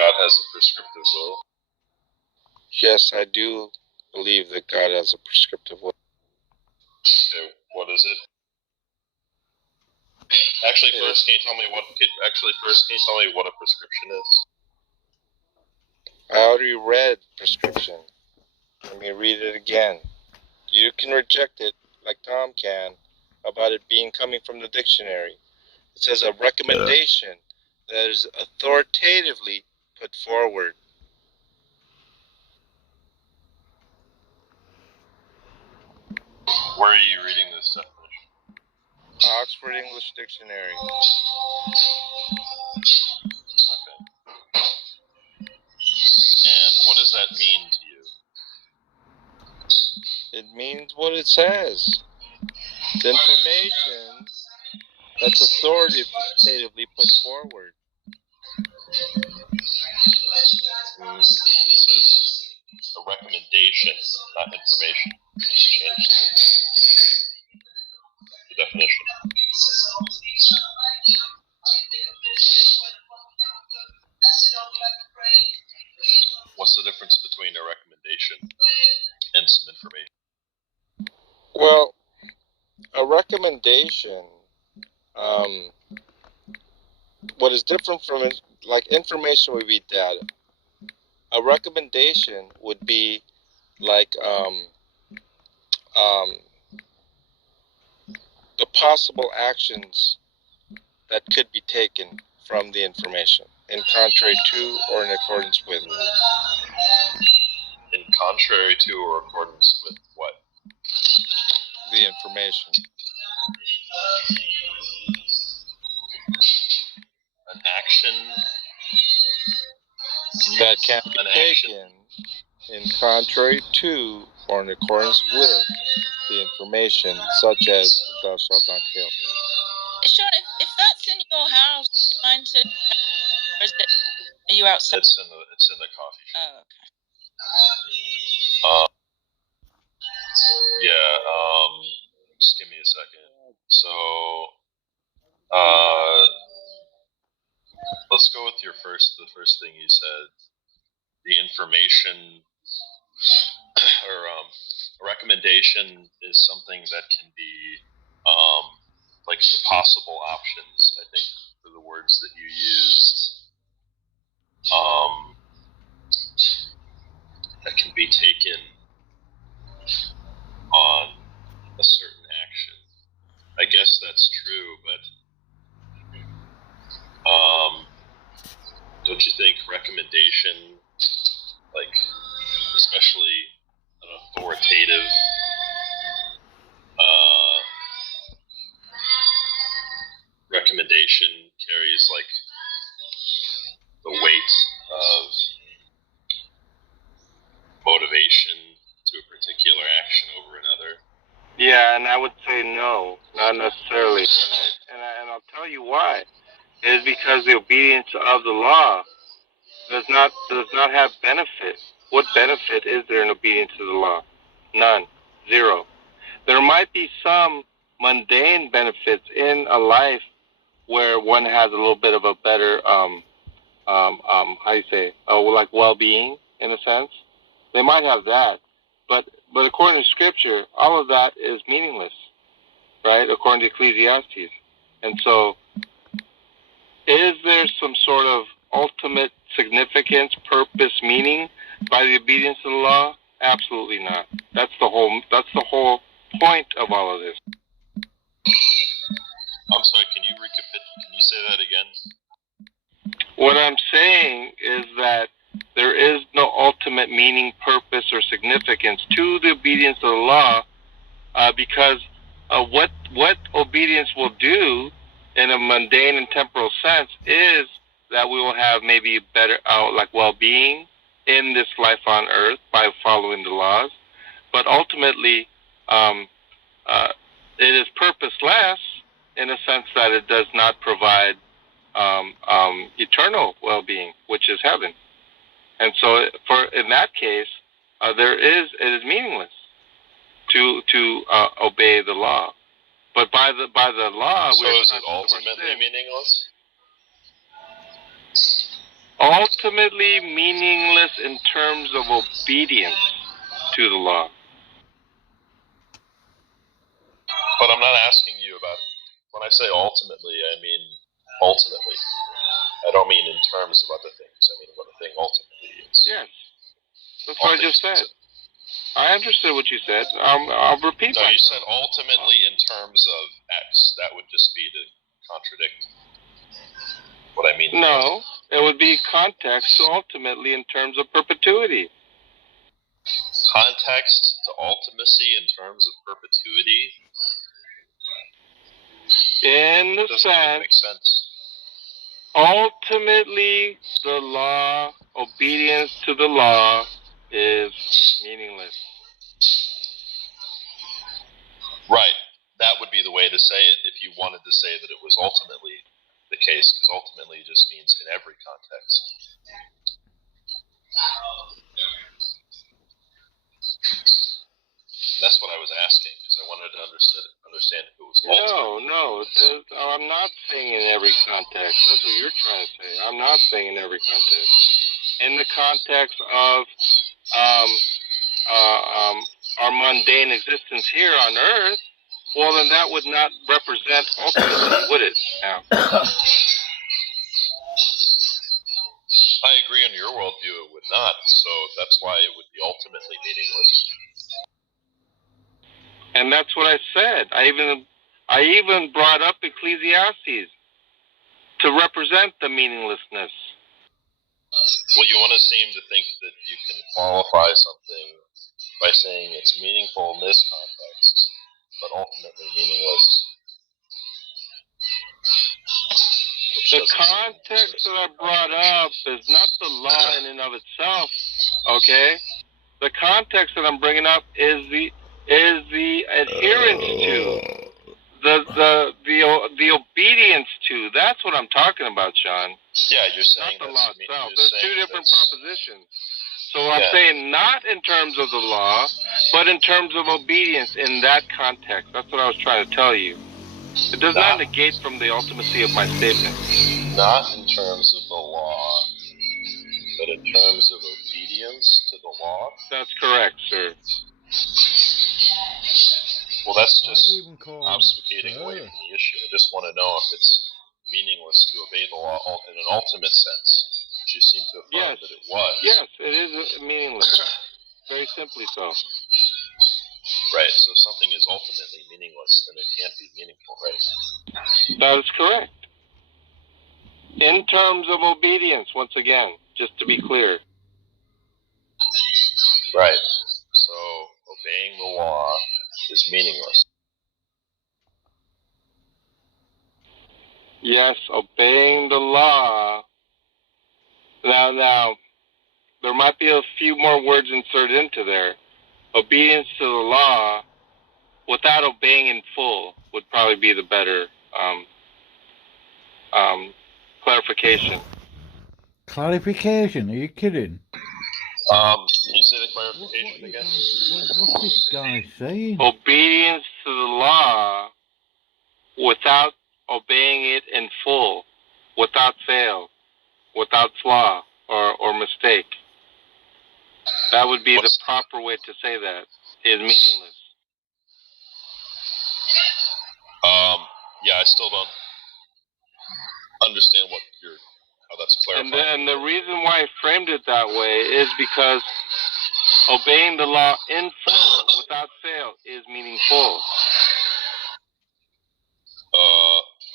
God has a prescriptive will? Yes, I do believe that God has a prescriptive will. Okay, what is it? Actually, first, can you tell me what a prescription is? I already read prescription. Let me read it again. You can reject it, like Tom can, about it coming from the dictionary. It says a recommendation that is authoritatively put forward. Where are you reading this definition? Oxford English Dictionary. Okay. And what does that mean to you? It means what it says. It's information that's authoritatively put forward. It says a recommendation, not information. Change the definition. What's the difference between a recommendation and some information? Well, a recommendation, what is different from it, like information would be data. A recommendation would be like the possible actions that could be taken from the information, in contrary to or in accordance with. In contrary to or accordance with what? The information. An action that can be taken in contrary to or in accordance with the information, such as thou shalt not kill. Sean, if that's in your house, do you mind to, or is it, are you outside? It's in the coffee shop. Oh, okay. Just give me a second. So, let's go with the first thing you said. The information, or a recommendation is something that can be, like the possible options, I think, for the words that you used, that can be taken on a certain action. I guess that's true, but don't you think recommendation, like especially an authoritative recommendation carries like the weight of motivation to a particular action over another? Yeah, and I would say no, not necessarily. And I'll tell you why. It is because the obedience of the law does not have benefit. What benefit is there in obedience to the law? None. Zero. There might be some mundane benefits in a life where one has a little bit of a better, like well-being in a sense. They might have that, but according to Scripture, all of that is meaningless, right? According to Ecclesiastes. And so, is there some sort of ultimate significance, purpose, meaning by the obedience of the law? Absolutely not. That's the whole point of all of this. I'm sorry, can you say that again? What I'm saying is that there is no ultimate meaning, purpose, or significance to the obedience of the law, because what obedience will do in a mundane and temporal sense is that we will have maybe better well-being in this life on earth by following the laws. But ultimately, it is purposeless in a sense that it does not provide eternal well-being, which is heaven. And so, in that case, it is meaningless to obey the law. But by the law, so is it ultimately meaningless? Ultimately meaningless in terms of obedience to the law. But I'm not asking you about it. When I say ultimately, I mean ultimately. I don't mean in terms of other things. I mean what a thing ultimately is. Yes. That's what I just said. I understood what you said. I'll repeat myself. No, you said ultimately in terms of X. That would just be to contradict What I mean? No, it would be context ultimately in terms of perpetuity. Context to ultimacy in terms of perpetuity? In the sense, ultimately, the law, obedience to the law, is meaningless. Right. That would be the way to say it if you wanted to say that it was ultimately the case, because ultimately just means in every context. And that's what I was asking, because I wanted to understand if it was ultimately. No, I'm not saying in every context. That's what you're trying to say. I'm not saying in every context. In the context of our mundane existence here on Earth, well, then that would not represent ultimately, would it? Now. I agree on your worldview, it would not. So that's why it would be ultimately meaningless. And that's what I said. I even brought up Ecclesiastes to represent the meaninglessness. Well, you want to seem to think that you can qualify something by saying it's meaningful in this context, but ultimately meaningless. The context that I brought up is not the law in and of itself, okay? The context that I'm bringing up is the adherence to, the obedience to. That's what I'm talking about, Sean. Yeah, you're saying not the law itself. There's two different propositions. So I'm saying not in terms of the law, but in terms of obedience in that context. That's what I was trying to tell you. It does not negate from the ultimacy of my statement. Not in terms of the law, but in terms of obedience to the law? That's correct, sir. Well, that's just obfuscating away from the issue. I just want to know if it's meaningless to obey the law in an ultimate sense, which you seem to affirm that it was. Yes, it is meaningless. Very simply so. Right, so if something is ultimately meaningless, then it can't be meaningful, right? That is correct. In terms of obedience, once again, just to be clear. Right, so obeying the law is meaningless. Yes, obeying the law. Now, there might be a few more words inserted into there. Obedience to the law without obeying in full would probably be the better clarification. Clarification? Are you kidding? Can you say the clarification again? What's this guy saying? Obedience to the law without obeying it in full, without fail, without flaw or mistake. That would be the proper way to say that. Is meaningless. Yeah, I still don't understand how that's clarified. And the reason why I framed it that way is because obeying the law in full, without fail, is meaningful.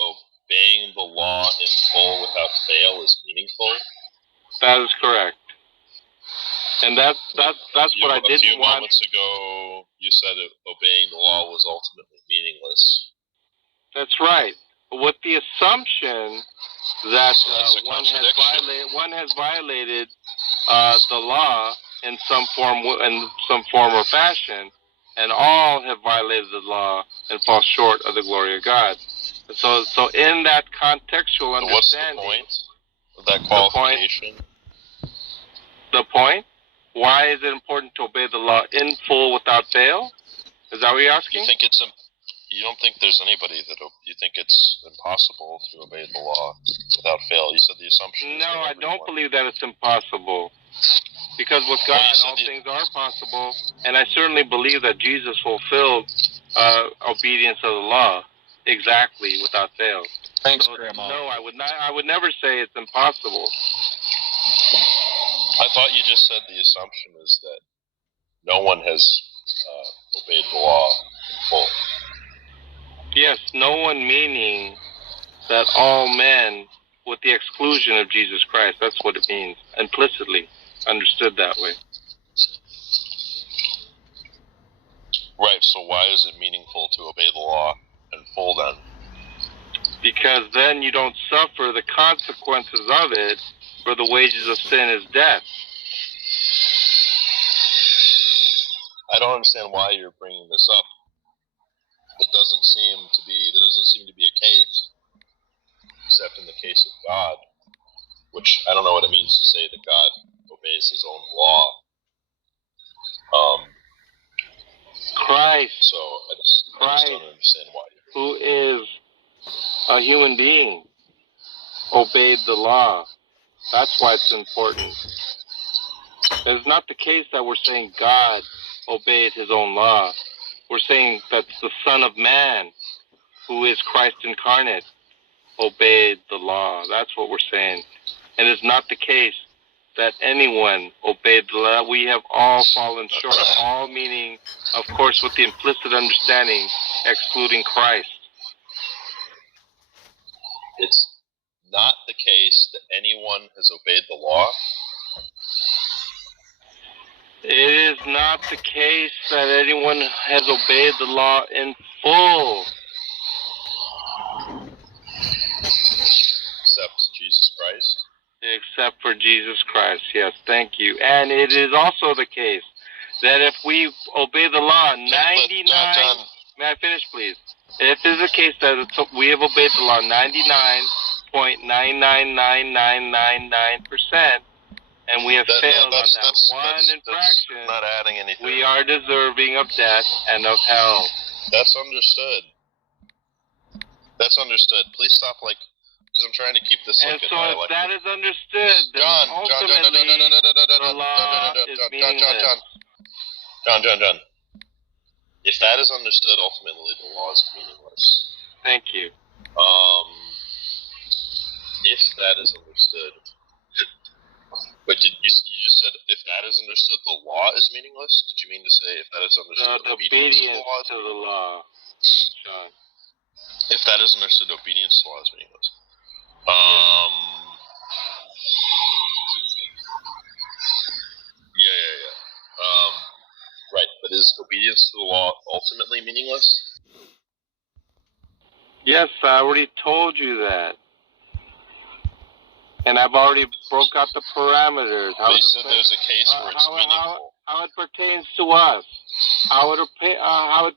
Obeying the law in full without fail is meaningful? That is correct. And that's what I didn't want. A few moments ago, you said obeying the law was ultimately meaningless. That's right. With the assumption that one has violated the law in some form or fashion, and all have violated the law and fall short of the glory of God. So in that contextual understanding, what's the point of that qualification? The point? Why is it important to obey the law in full without fail? Is that what you're asking? You don't think there's anybody you think it's impossible to obey the law without fail? You said the assumption. No, I don't believe that it's impossible. Because with God, all things are possible, and I certainly believe that Jesus fulfilled obedience of the law exactly without fail. Thanks, Grandma. No, I would never say it's impossible. I thought you just said the assumption is that no one has obeyed the law in full. Yes, no one meaning that all men, with the exclusion of Jesus Christ. That's what it means, implicitly understood that way. Right, so why is it meaningful to obey the law in full then? Because then you don't suffer the consequences of it, for the wages of sin is death. I don't understand why you're bringing this up. There doesn't seem to be a case, except in the case of God, which I don't know what it means to say that God obeys his own law. Christ. So I just don't understand why. Who is a human being, obeyed the law. That's why it's important. It's not the case that we're saying God obeyed his own law. We're saying that the Son of Man, who is Christ incarnate, obeyed the law. That's what we're saying. And it's not the case that anyone obeyed the law. We have all fallen short. All meaning, of course, with the implicit understanding, excluding Christ. It's not the case that anyone has obeyed the law. It is not the case that anyone has obeyed the law in full. Except Jesus Christ. Except for Jesus Christ, yes, thank you. And it is also the case that if we obey the law, 99... May I finish, please? If it is the case that we have obeyed the law 99.999999%, and we have failed on that one infraction, not adding anything. We are deserving of death and of hell. That's understood. That's understood. Please stop, because I'm trying to keep this and so if that is understood, then ultimately the law is meaningless. John. If that is understood, ultimately the law is meaningless. Thank you. If that is understood, but you just said if that is understood, the law is meaningless? Did you mean to say if that is understood, obedience to the law? John. If that is understood, obedience to the law is meaningless. Yeah. Right, but is obedience to the law ultimately meaningless? Yes, I already told you that. And I've already broke out the parameters. You said there's a case where it's meaningful. How it pertains to us. How it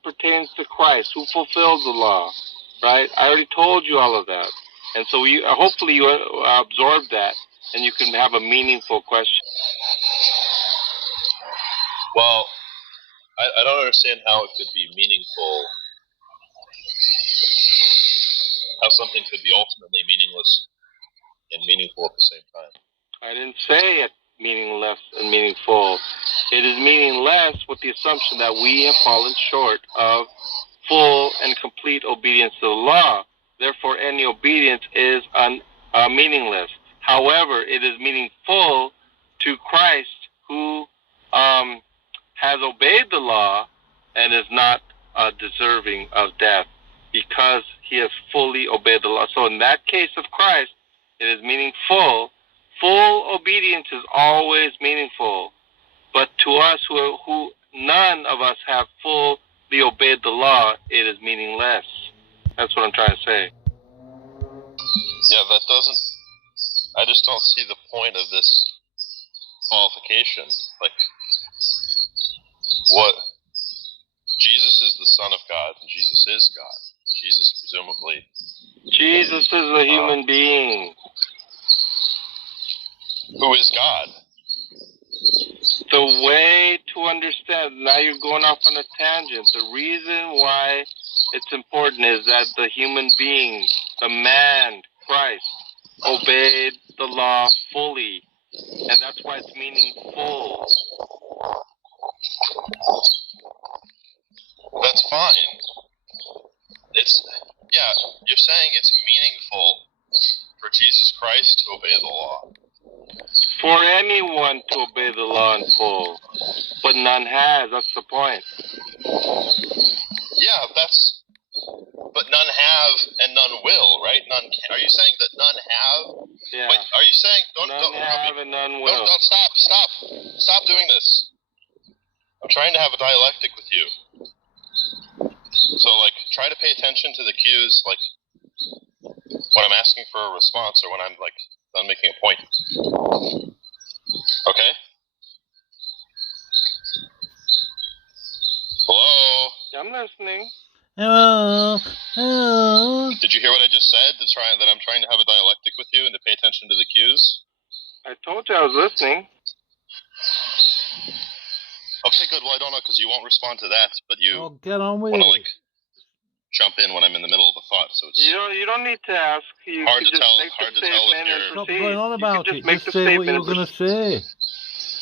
pertains to Christ, who fulfills the law. Right? I already told you all of that. And so hopefully you absorb that, and you can have a meaningful question. Well, I don't understand how it could be meaningful. How something could be ultimately meaningless and meaningful at the same time. I didn't say it meaningless and meaningful. It is meaningless with the assumption that we have fallen short of full and complete obedience to the law. Therefore, any obedience is meaningless. However, it is meaningful to Christ, who has obeyed the law and is not deserving of death because he has fully obeyed the law. So in that case of Christ, it is meaningful. Full obedience is always meaningful. But to us who none of us have fully obeyed the law, it is meaningless. That's what I'm trying to say. Yeah, I just don't see the point of this qualification. What? Jesus is the Son of God, and Jesus is God. Jesus presumably. Jesus is a human being. Who is God? The way to understand, now you're going off on a tangent. The reason why it's important is that the human being, the man, Christ, obeyed the law fully. And that's why it's meaningful. That's fine. You're saying it's meaningful for Jesus Christ to obey the law. For anyone to obey the law in full. But none has, that's the point. Yeah, But none have and none will, right? None can. Are you saying that none have? Yeah. Wait, are you saying none have and none will? Don't stop doing this. I'm trying to have a dialectic with you. So, like, try to pay attention to the cues, like, when I'm asking for a response or when I'm, like, done making a point. Okay? Hello? I'm listening. Hello. Did you hear what I just said? That I'm trying to have a dialectic with you and to pay attention to the cues? I told you I was listening. Okay, good. Well, I don't know because you won't respond to that, but you get on with want to, it. like, jump in when I'm in the middle of a thought. So it's you don't need to ask. You hard can to just tell. make Hard the to tell if statement you're. and Stop proceed. going on about you it. just make Just the say what statement you're going to say.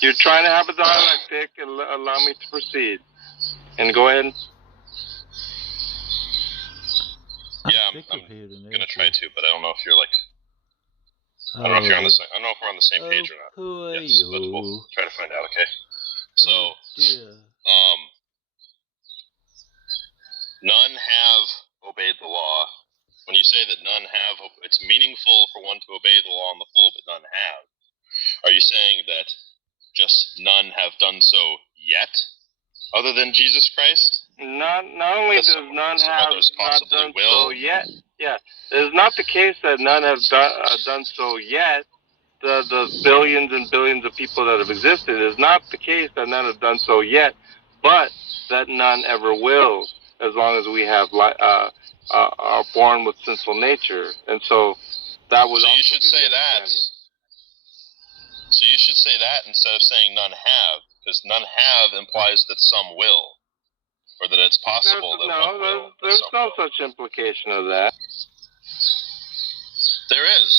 You're trying to have a dialectic and allow me to proceed. And go ahead. Yeah, I'm gonna try to, but I don't know if you're like. I don't know if you're on the same. I don't know if we're on the same page or not. Yes, but we'll try to find out. Okay. So, none have obeyed the law. When you say that none have, it's meaningful for one to obey the law in the full, but none have. Are you saying that just none have done so yet, other than Jesus Christ? Not only does none have not done so yet. Yeah, it is not the case that none have done so yet. The billions and billions of people that have existed, it is not the case that none have done so yet, but that none ever will, as long as we have are born with sinful nature, and so that would. So you should say that. So you should say that instead of saying none have, because none have implies that some will, or that it's possible that one will. There's no such implication of that. There is.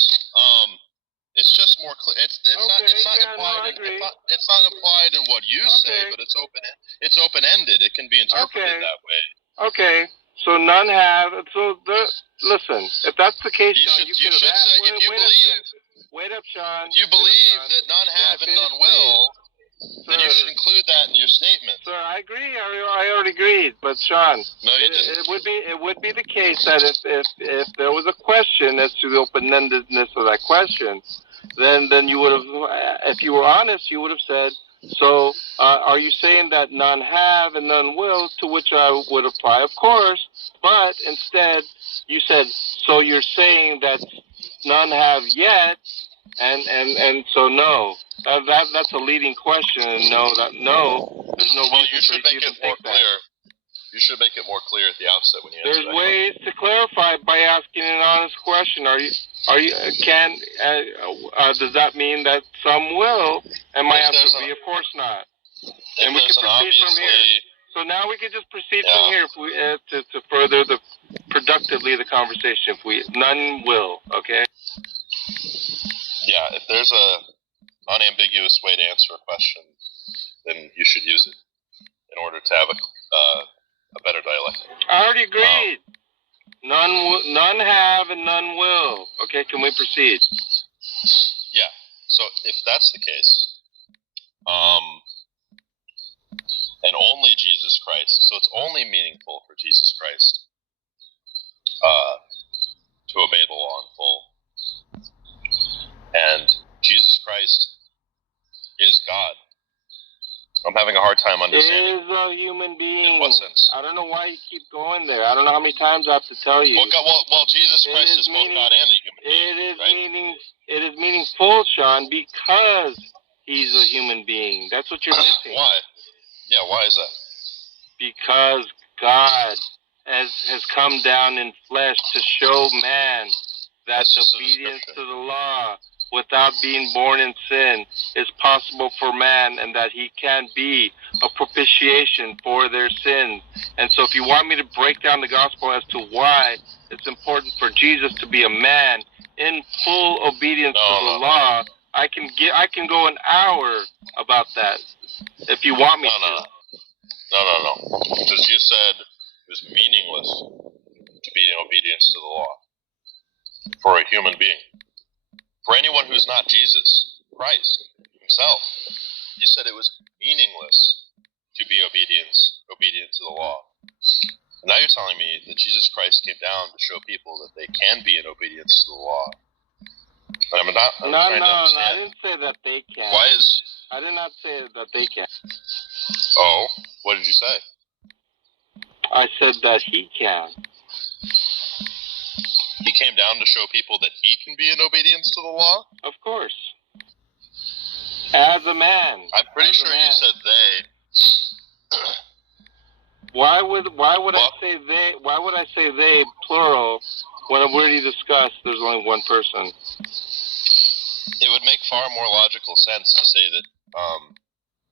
It's just more clear. It's not implied. It's not implied in what you say, but it's open. It's open-ended. It can be interpreted that way. Okay. So none have. So listen. If that's the case, Sean, you should say if you believe. Wait up, Sean. If you believe that none have and none will, then you should include that in your statement. Sir, I agree. I already agreed. But Sean, no, you didn't. It would be the case that if there was a question as to the open-endedness of that question, then you would have, if you were honest, you would have said, so are you saying that none have and none will, to which I would apply, of course, but instead you said, so you're saying that none have yet, and so no. That's a leading question, and no, there's no reason for you to think that. You should make it more clear at the outset when you answer that. There's ways to clarify by asking an honest question. Does that mean that some will? And my answer would be, of course not. And we can proceed from here. So now we can just proceed from here if we, to further productively the conversation. None will, okay? Yeah, if there's a unambiguous way to answer a question, then you should use it in order to have a better dialectic. I already agreed. None have and none will. Okay, can we proceed? Yeah. So if that's the case, and only Jesus Christ, so it's only meaningful for Jesus Christ to obey the law in full. And Jesus Christ is God. I'm having a hard time understanding. He is a human being. In what sense? I don't know why you keep going there. I don't know how many times I have to tell you. Well, Jesus Christ is both God and a human being. It is meaningful, Sean, because he's a human being. That's what you're missing. Why? Yeah, why is that? Because God has come down in flesh to show man that obedience to the law without being born in sin is possible for man, and that he can be a propitiation for their sins. And so if you want me to break down the gospel as to why it's important for Jesus to be a man in full obedience to the law, I can go an hour about that if you want me to. No. Because you said it was meaningless to be in obedience to the law for a human being. For anyone who's not Jesus Christ himself, you said it was meaningless to be obedient to the law. Now you're telling me that Jesus Christ came down to show people that they can be in obedience to the law. But I'm trying to understand. No, I didn't say that they can. I did not say that they can. Oh, what did you say? I said that he can. He came down to show people that he can be in obedience to the law? Of course. As a man. I'm pretty sure you said they. Why would I say they? Why would I say they plural when I've already discussed there's only one person? It would make far more logical sense to say that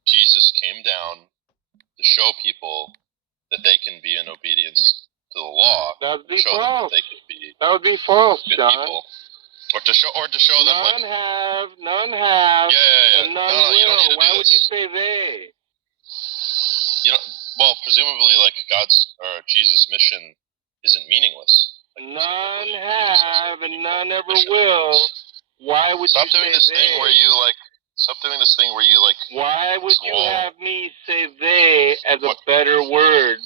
Jesus came down to show people that they can be in obedience to the law. That would be false. That they could be that would be false, John. People. Or to show them none have, yeah. And none will. You don't need to Why would you say they? You know, well, presumably, like God's or Jesus' mission isn't meaningless. Like, none have, and none ever will. Why would Stop you doing say this they? thing where you like. Stop doing this thing where you like. Why would you have me say they as a better word?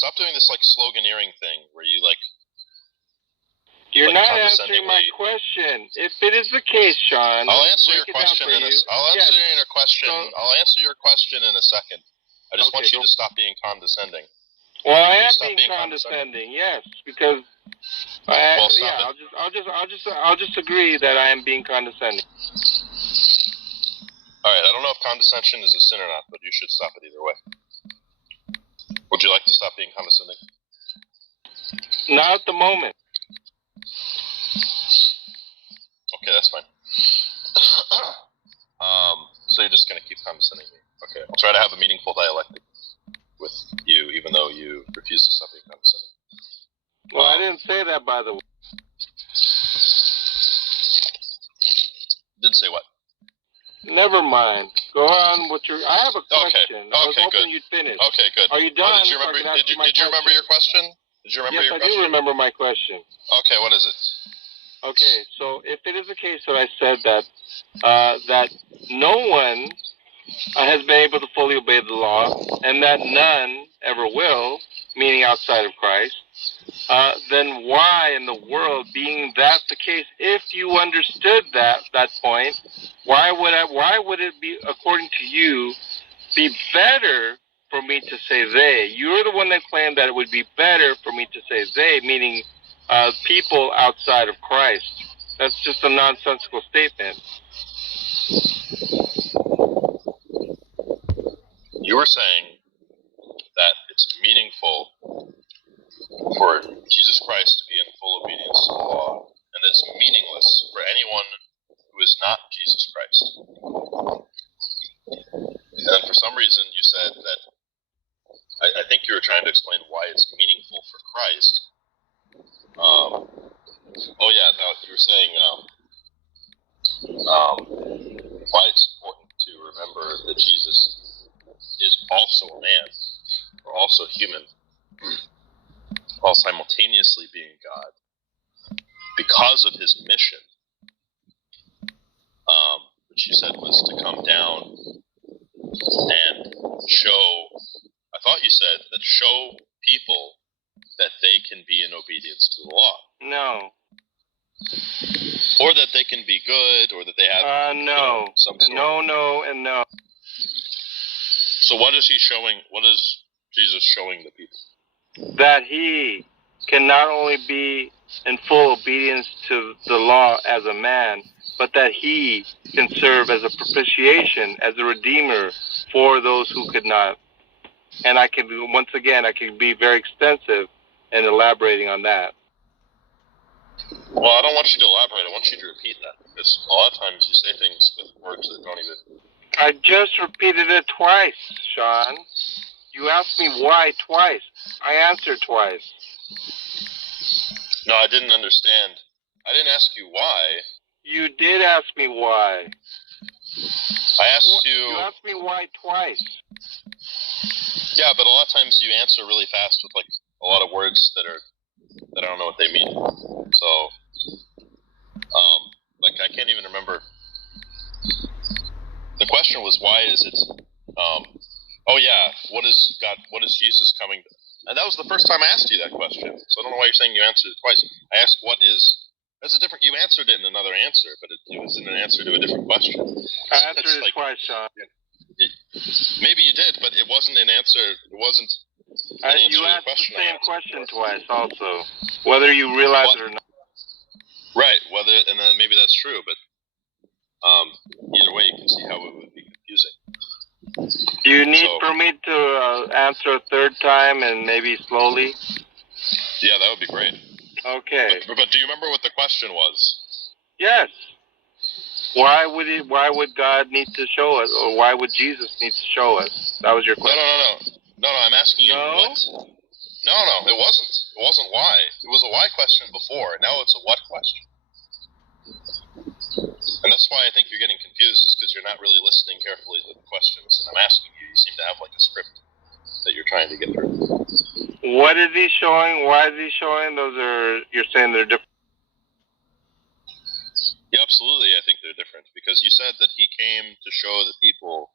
Stop doing this like sloganeering thing where you like. You're not answering my question. If it is the case, Sean, I'll answer your question in a second. I just want you to stop being condescending. Well, I am being condescending, yes, because I'll just agree that I am being condescending. All right, I don't know if condescension is a sin or not, but you should stop it either way. Would you like to stop being condescending? Not at the moment. Okay, that's fine. So you're just going to keep condescending me. Okay, I'll try to have a meaningful dialectic with you, even though you refuse to stop being condescending. Well, I didn't say that, by the way. Didn't say what? Never mind. Go on with your... I have a question. I was hoping you'd finish. Okay, good. Are you done? Did you remember your question? Did you remember your question? Yes, I do remember my question. Okay, what is it? Okay, so if it is the case that I said that that no one has been able to fully obey the law, and that none ever will, meaning outside of Christ, then why in the world, being that the case, if you understood that point, why would it be, according to you, be better for me to say they? You're the one that claimed that it would be better for me to say they, meaning people outside of Christ. That's just a nonsensical statement. You were saying that it's meaningful for Jesus Christ to be in full obedience to the law, and it's meaningless for anyone who is not Jesus Christ. And for some reason you said that, I think you were trying to explain why it's meaningful for Christ. You were saying why it's important to remember that Jesus is also a man, or also human, while simultaneously being God, because of his mission, which you said was to come down and show, I thought you said that show people that they can be in obedience to the law. No. Or that they can be good, or that they have no. Some sort No, and no. So what is he showing? What is Jesus showing the people? That he can not only be in full obedience to the law as a man, but that he can serve as a propitiation, as a redeemer for those who could not. And I can be very extensive in elaborating on that. Well, I don't want you to elaborate. I want you to repeat that, because a lot of times you say things with words that don't even... I just repeated it twice, Sean. You asked me why twice. I answered twice. No, I didn't understand. I didn't ask you why. You did ask me why. I asked you... You asked me why twice. Yeah, but a lot of times you answer really fast with, like, a lot of words that I don't know what they mean. So, I can't even remember. The question was, why is it, what is Jesus coming. And that was the first time I asked you that question. So I don't know why you're saying you answered it twice. I asked what is. That's a different. You answered it in another answer, but it was in an answer to a different question. I answered it twice, Sean. Maybe you did, but it wasn't an answer. It wasn't. You asked the same question twice, also, whether you realize it or not. Right. Whether, and then maybe that's true, but either way, you can see how it would be confusing. Do you need for me to answer a third time and maybe slowly? Yeah, that would be great. Okay. But do you remember what the question was? Yes. Why would God need to show us, or why would Jesus need to show us? That was your question. No, I'm asking you what. No, it wasn't. It wasn't why. It was a why question before. Now it's a what question. And that's why I think you're getting confused, is because you're not really listening carefully to the questions that I'm asking you. You seem to have like a script that you're trying to get through. What is he showing? Why is he showing? You're saying they're different? Yeah, absolutely. I think they're different because you said that he came to show the people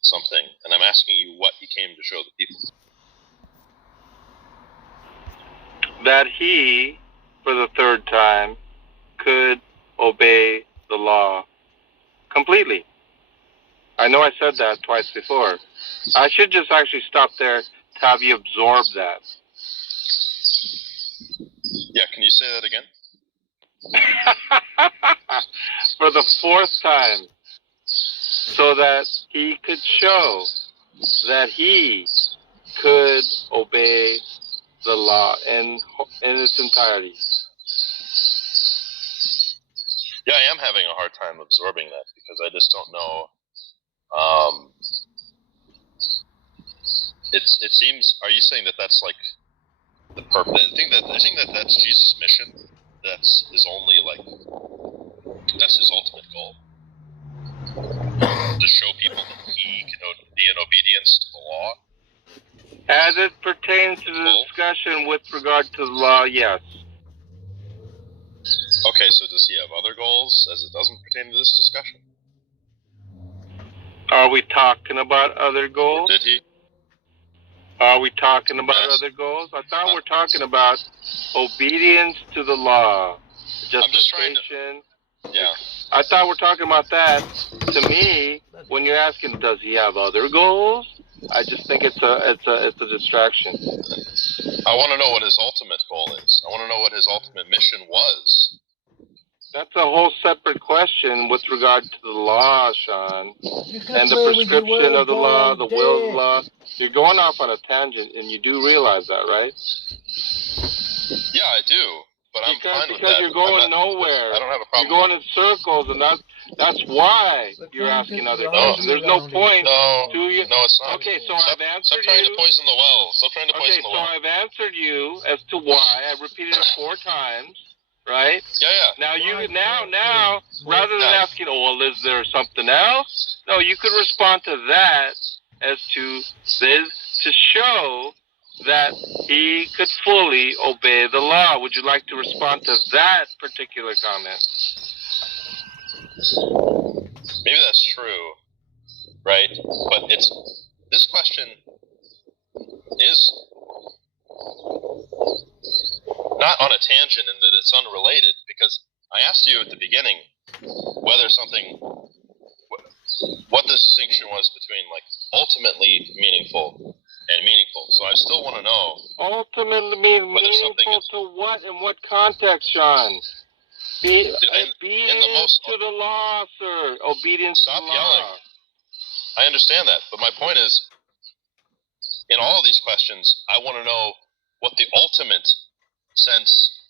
something, and I'm asking you what he came to show the people. That he, for the third time, could obey the law completely. I know I said that twice before. I should just actually stop there to have you absorb that. Yeah, can you say that again? For the fourth time, so that he could show that he could obey the law in its entirety. Yeah, I am having a hard time absorbing that because I just don't know. It seems. Are you saying that that's like the purpose? I think that that's Jesus' mission. That's his only that's his ultimate goal. To show people that he can be in obedience to the law. As it pertains to the discussion with regard to the law, yes. Okay, so does he have other goals as it doesn't pertain to this discussion? Are we talking about other goals? Or did he? Are we talking about other goals? I thought we're talking about obedience to the law. I'm just trying to... Yeah. I thought we're talking about that. To me, when you're asking, does he have other goals? I just think it's a distraction. I want to know what his ultimate goal is. I want to know what his ultimate mission was. That's a whole separate question with regard to the law, Sean, and the prescription of the law, the will of the law. You're going off on a tangent, and you do realize that, right? Yeah, I do. But I'm fine with that. Because you're going nowhere. I don't have a problem. You're going in circles, and that's why you're asking other questions. There's no point to you. No, it's not. Okay, so I've answered you. Stop trying to poison the well. Stop trying to poison the well. Okay, so I've answered you as to why. I repeated it 4 times, right? Yeah. Now, rather than asking, is there something else? No, you could respond to that as to this to show that he could fully obey the law. Would you like to respond to that particular comment? Maybe that's true, right? But this question is not on a tangent in that it's unrelated, because I asked you at the beginning whether something, what the distinction was between ultimately meaningful and meaningful. So I still want to know. Ultimately meaningful to what? In what context, Sean? Obedience to the law, sir. Obedience to the law. Stop yelling. I understand that, but my point is, in all of these questions, I want to know what the ultimate sense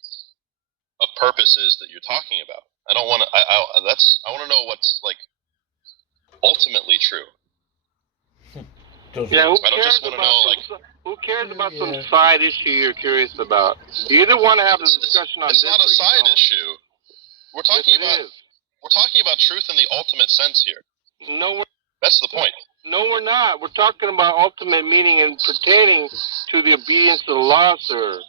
of purpose is that you're talking about. I don't want to. I want to know what's ultimately true. Yeah, who cares about some side issue you're curious about? You either want to have a discussion on this. It's not a side issue. We're talking about truth in the ultimate sense here. No, that's the point. No, we're not. We're talking about ultimate meaning and pertaining to the obedience of the law, sir.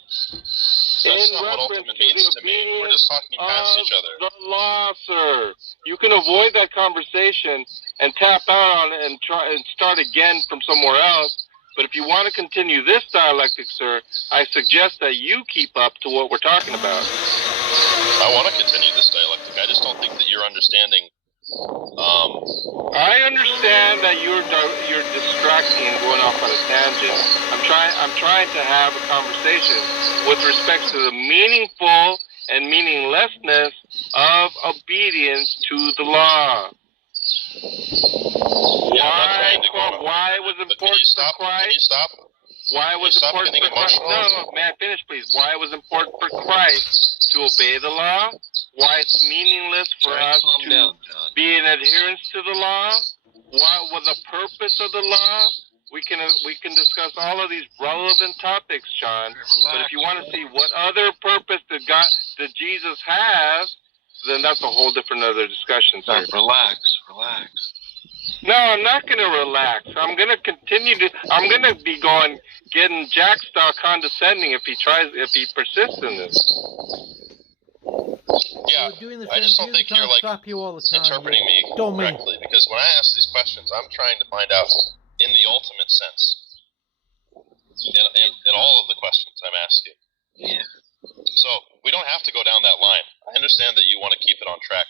That's not what ultimate means to me. We're just talking past each other. The law, sir. You can avoid that conversation and tap out on it and try and start again from somewhere else. But if you want to continue this dialectic, sir, I suggest that you keep up to what we're talking about. I want to continue this dialectic. I just don't think that you're understanding. I understand that you're distracting and going off on a tangent. I'm trying to have a conversation with respect to the meaningful and meaninglessness of obedience to the law. Why was important for Christ? Can you stop? Why was important for Christ? No, may I finish, please? Why it was important for Christ to obey the law? Why it's meaningless for us to be in adherence to the law? What was the purpose of the law? We can discuss all of these relevant topics, Sean. But if you want to see what other purpose did Jesus have, then that's a whole different other discussion, sir. Relax. No, I'm not going to relax. I'm going to continue I'm going to be getting Jack-style condescending if he persists in this. Yeah, I just don't think you're interpreting me correctly, because when I ask these questions, I'm trying to find out in the ultimate sense. In all of the questions I'm asking. Yeah. So we don't have to go down that line. I understand that you want to keep it on track.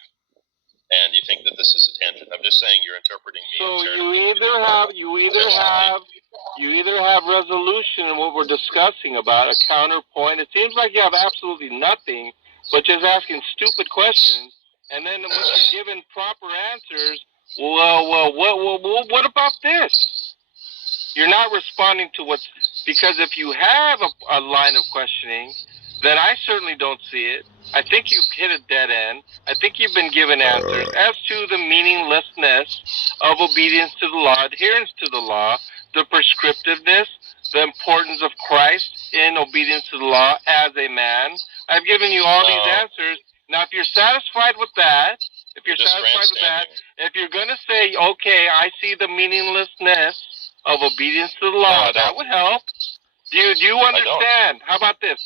And you think that this is a tangent. I'm just saying you're interpreting me. So you either have resolution in what we're discussing about a counterpoint. It seems like you have absolutely nothing, but just asking stupid questions. And then when you're given proper answers, what about this? You're not responding to because if you have a line of questioning, then I certainly don't see it. I think you've hit a dead end. I think you've been given answers as to the meaninglessness of obedience to the law, adherence to the law, the prescriptiveness, the importance of Christ in obedience to the law as a man. I've given you all these answers. Now, if you're satisfied with that, if you're going to say, okay, I see the meaninglessness of obedience to the law, that would help. Do you understand? How about this?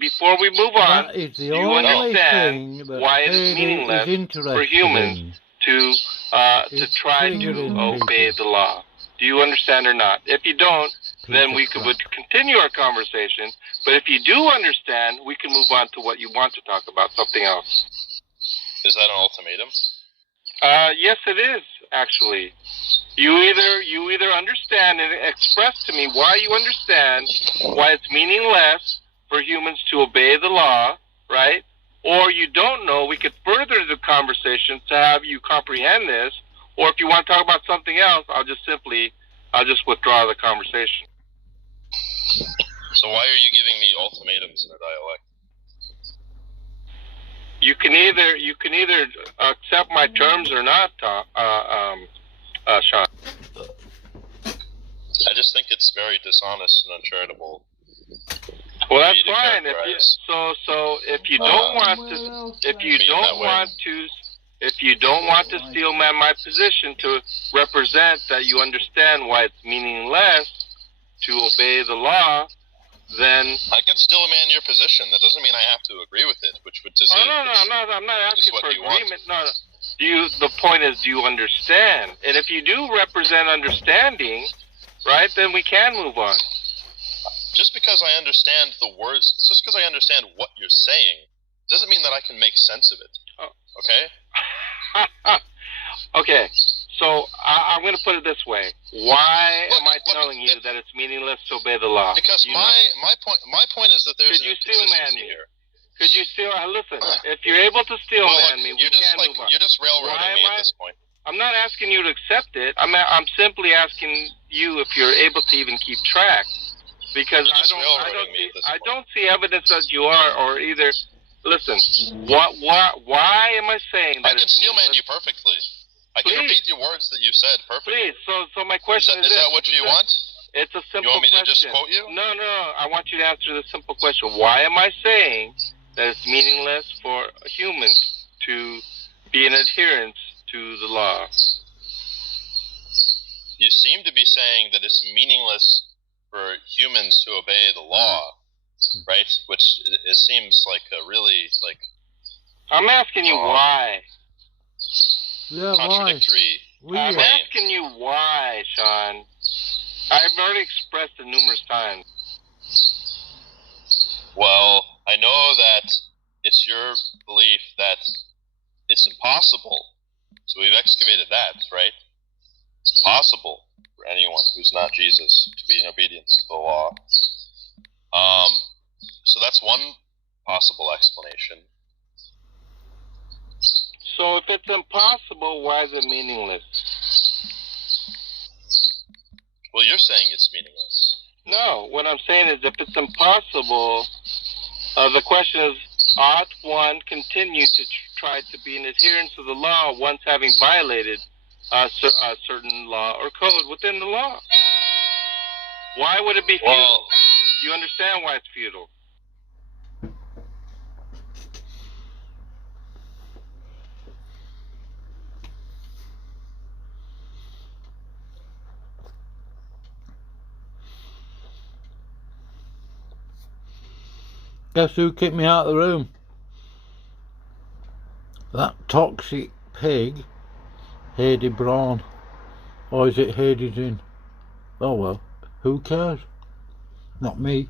Before we move on, do you understand why it is meaningless for humans to try to obey the law? Do you understand or not? If you don't, then we would continue our conversation. But if you do understand, we can move on to what you want to talk about, something else. Is that an ultimatum? Yes, it is, actually. You either understand and express to me why you understand why it's meaningless for humans to obey the law, right? Or you don't know. We could further the conversation to have you comprehend this. Or if you want to talk about something else, I'll just withdraw the conversation. So why are you giving me ultimatums in a dialect? You can either accept my terms or not, Sean. I just think it's very dishonest and uncharitable. Well, that's fine. If you don't want to steel man my position to represent that you understand why it's meaningless to obey the law, then I can still man your position. That doesn't mean I have to agree with it, which would say. I'm not asking for agreement. No. The point is, do you understand? And if you do represent understanding, right, then we can move on. Just because I understand the words, just because I understand what you're saying, doesn't mean that I can make sense of it. Okay? Okay. So I'm going to put it this way. Why am I telling you that it's meaningless to obey the law? Because my point is that there's an inconsistency here. Could you still listen? If you're able to steel man me, we can move on. You're just railroading me at this point. I'm not asking you to accept it. I'm simply asking you if you're able to even keep track, because I don't see evidence that you are, or either. Listen, why am I saying that? I can steel man you perfectly. I can repeat your words that you said perfectly. Please. So my question is that what you want? It's a simple question. You want me to just quote you? No. I want you to answer the simple question. Why am I saying that it's meaningless for humans to be in adherence to the law? You seem to be saying that it's meaningless for humans to obey the law, right? Which it seems like a really I'm asking you why. Yeah, contradictory. I'm asking you why, Sean. I've already expressed it numerous times. Well, I know that it's your belief that it's impossible. So we've excavated that, right? It's impossible for anyone who's not Jesus to be in obedience to the law. So that's one possible explanation. So if it's impossible, why is it meaningless? Well, you're saying it's meaningless. No, what I'm saying is if it's impossible, the question is, ought one continue to try to be in adherence to the law once having violated a certain law or code within the law? Why would it be futile? Well, you understand why it's futile? Guess who kicked me out of the room? That toxic pig, Heidi Braun. Or is it Heidi's in? Oh well, who cares? Not me.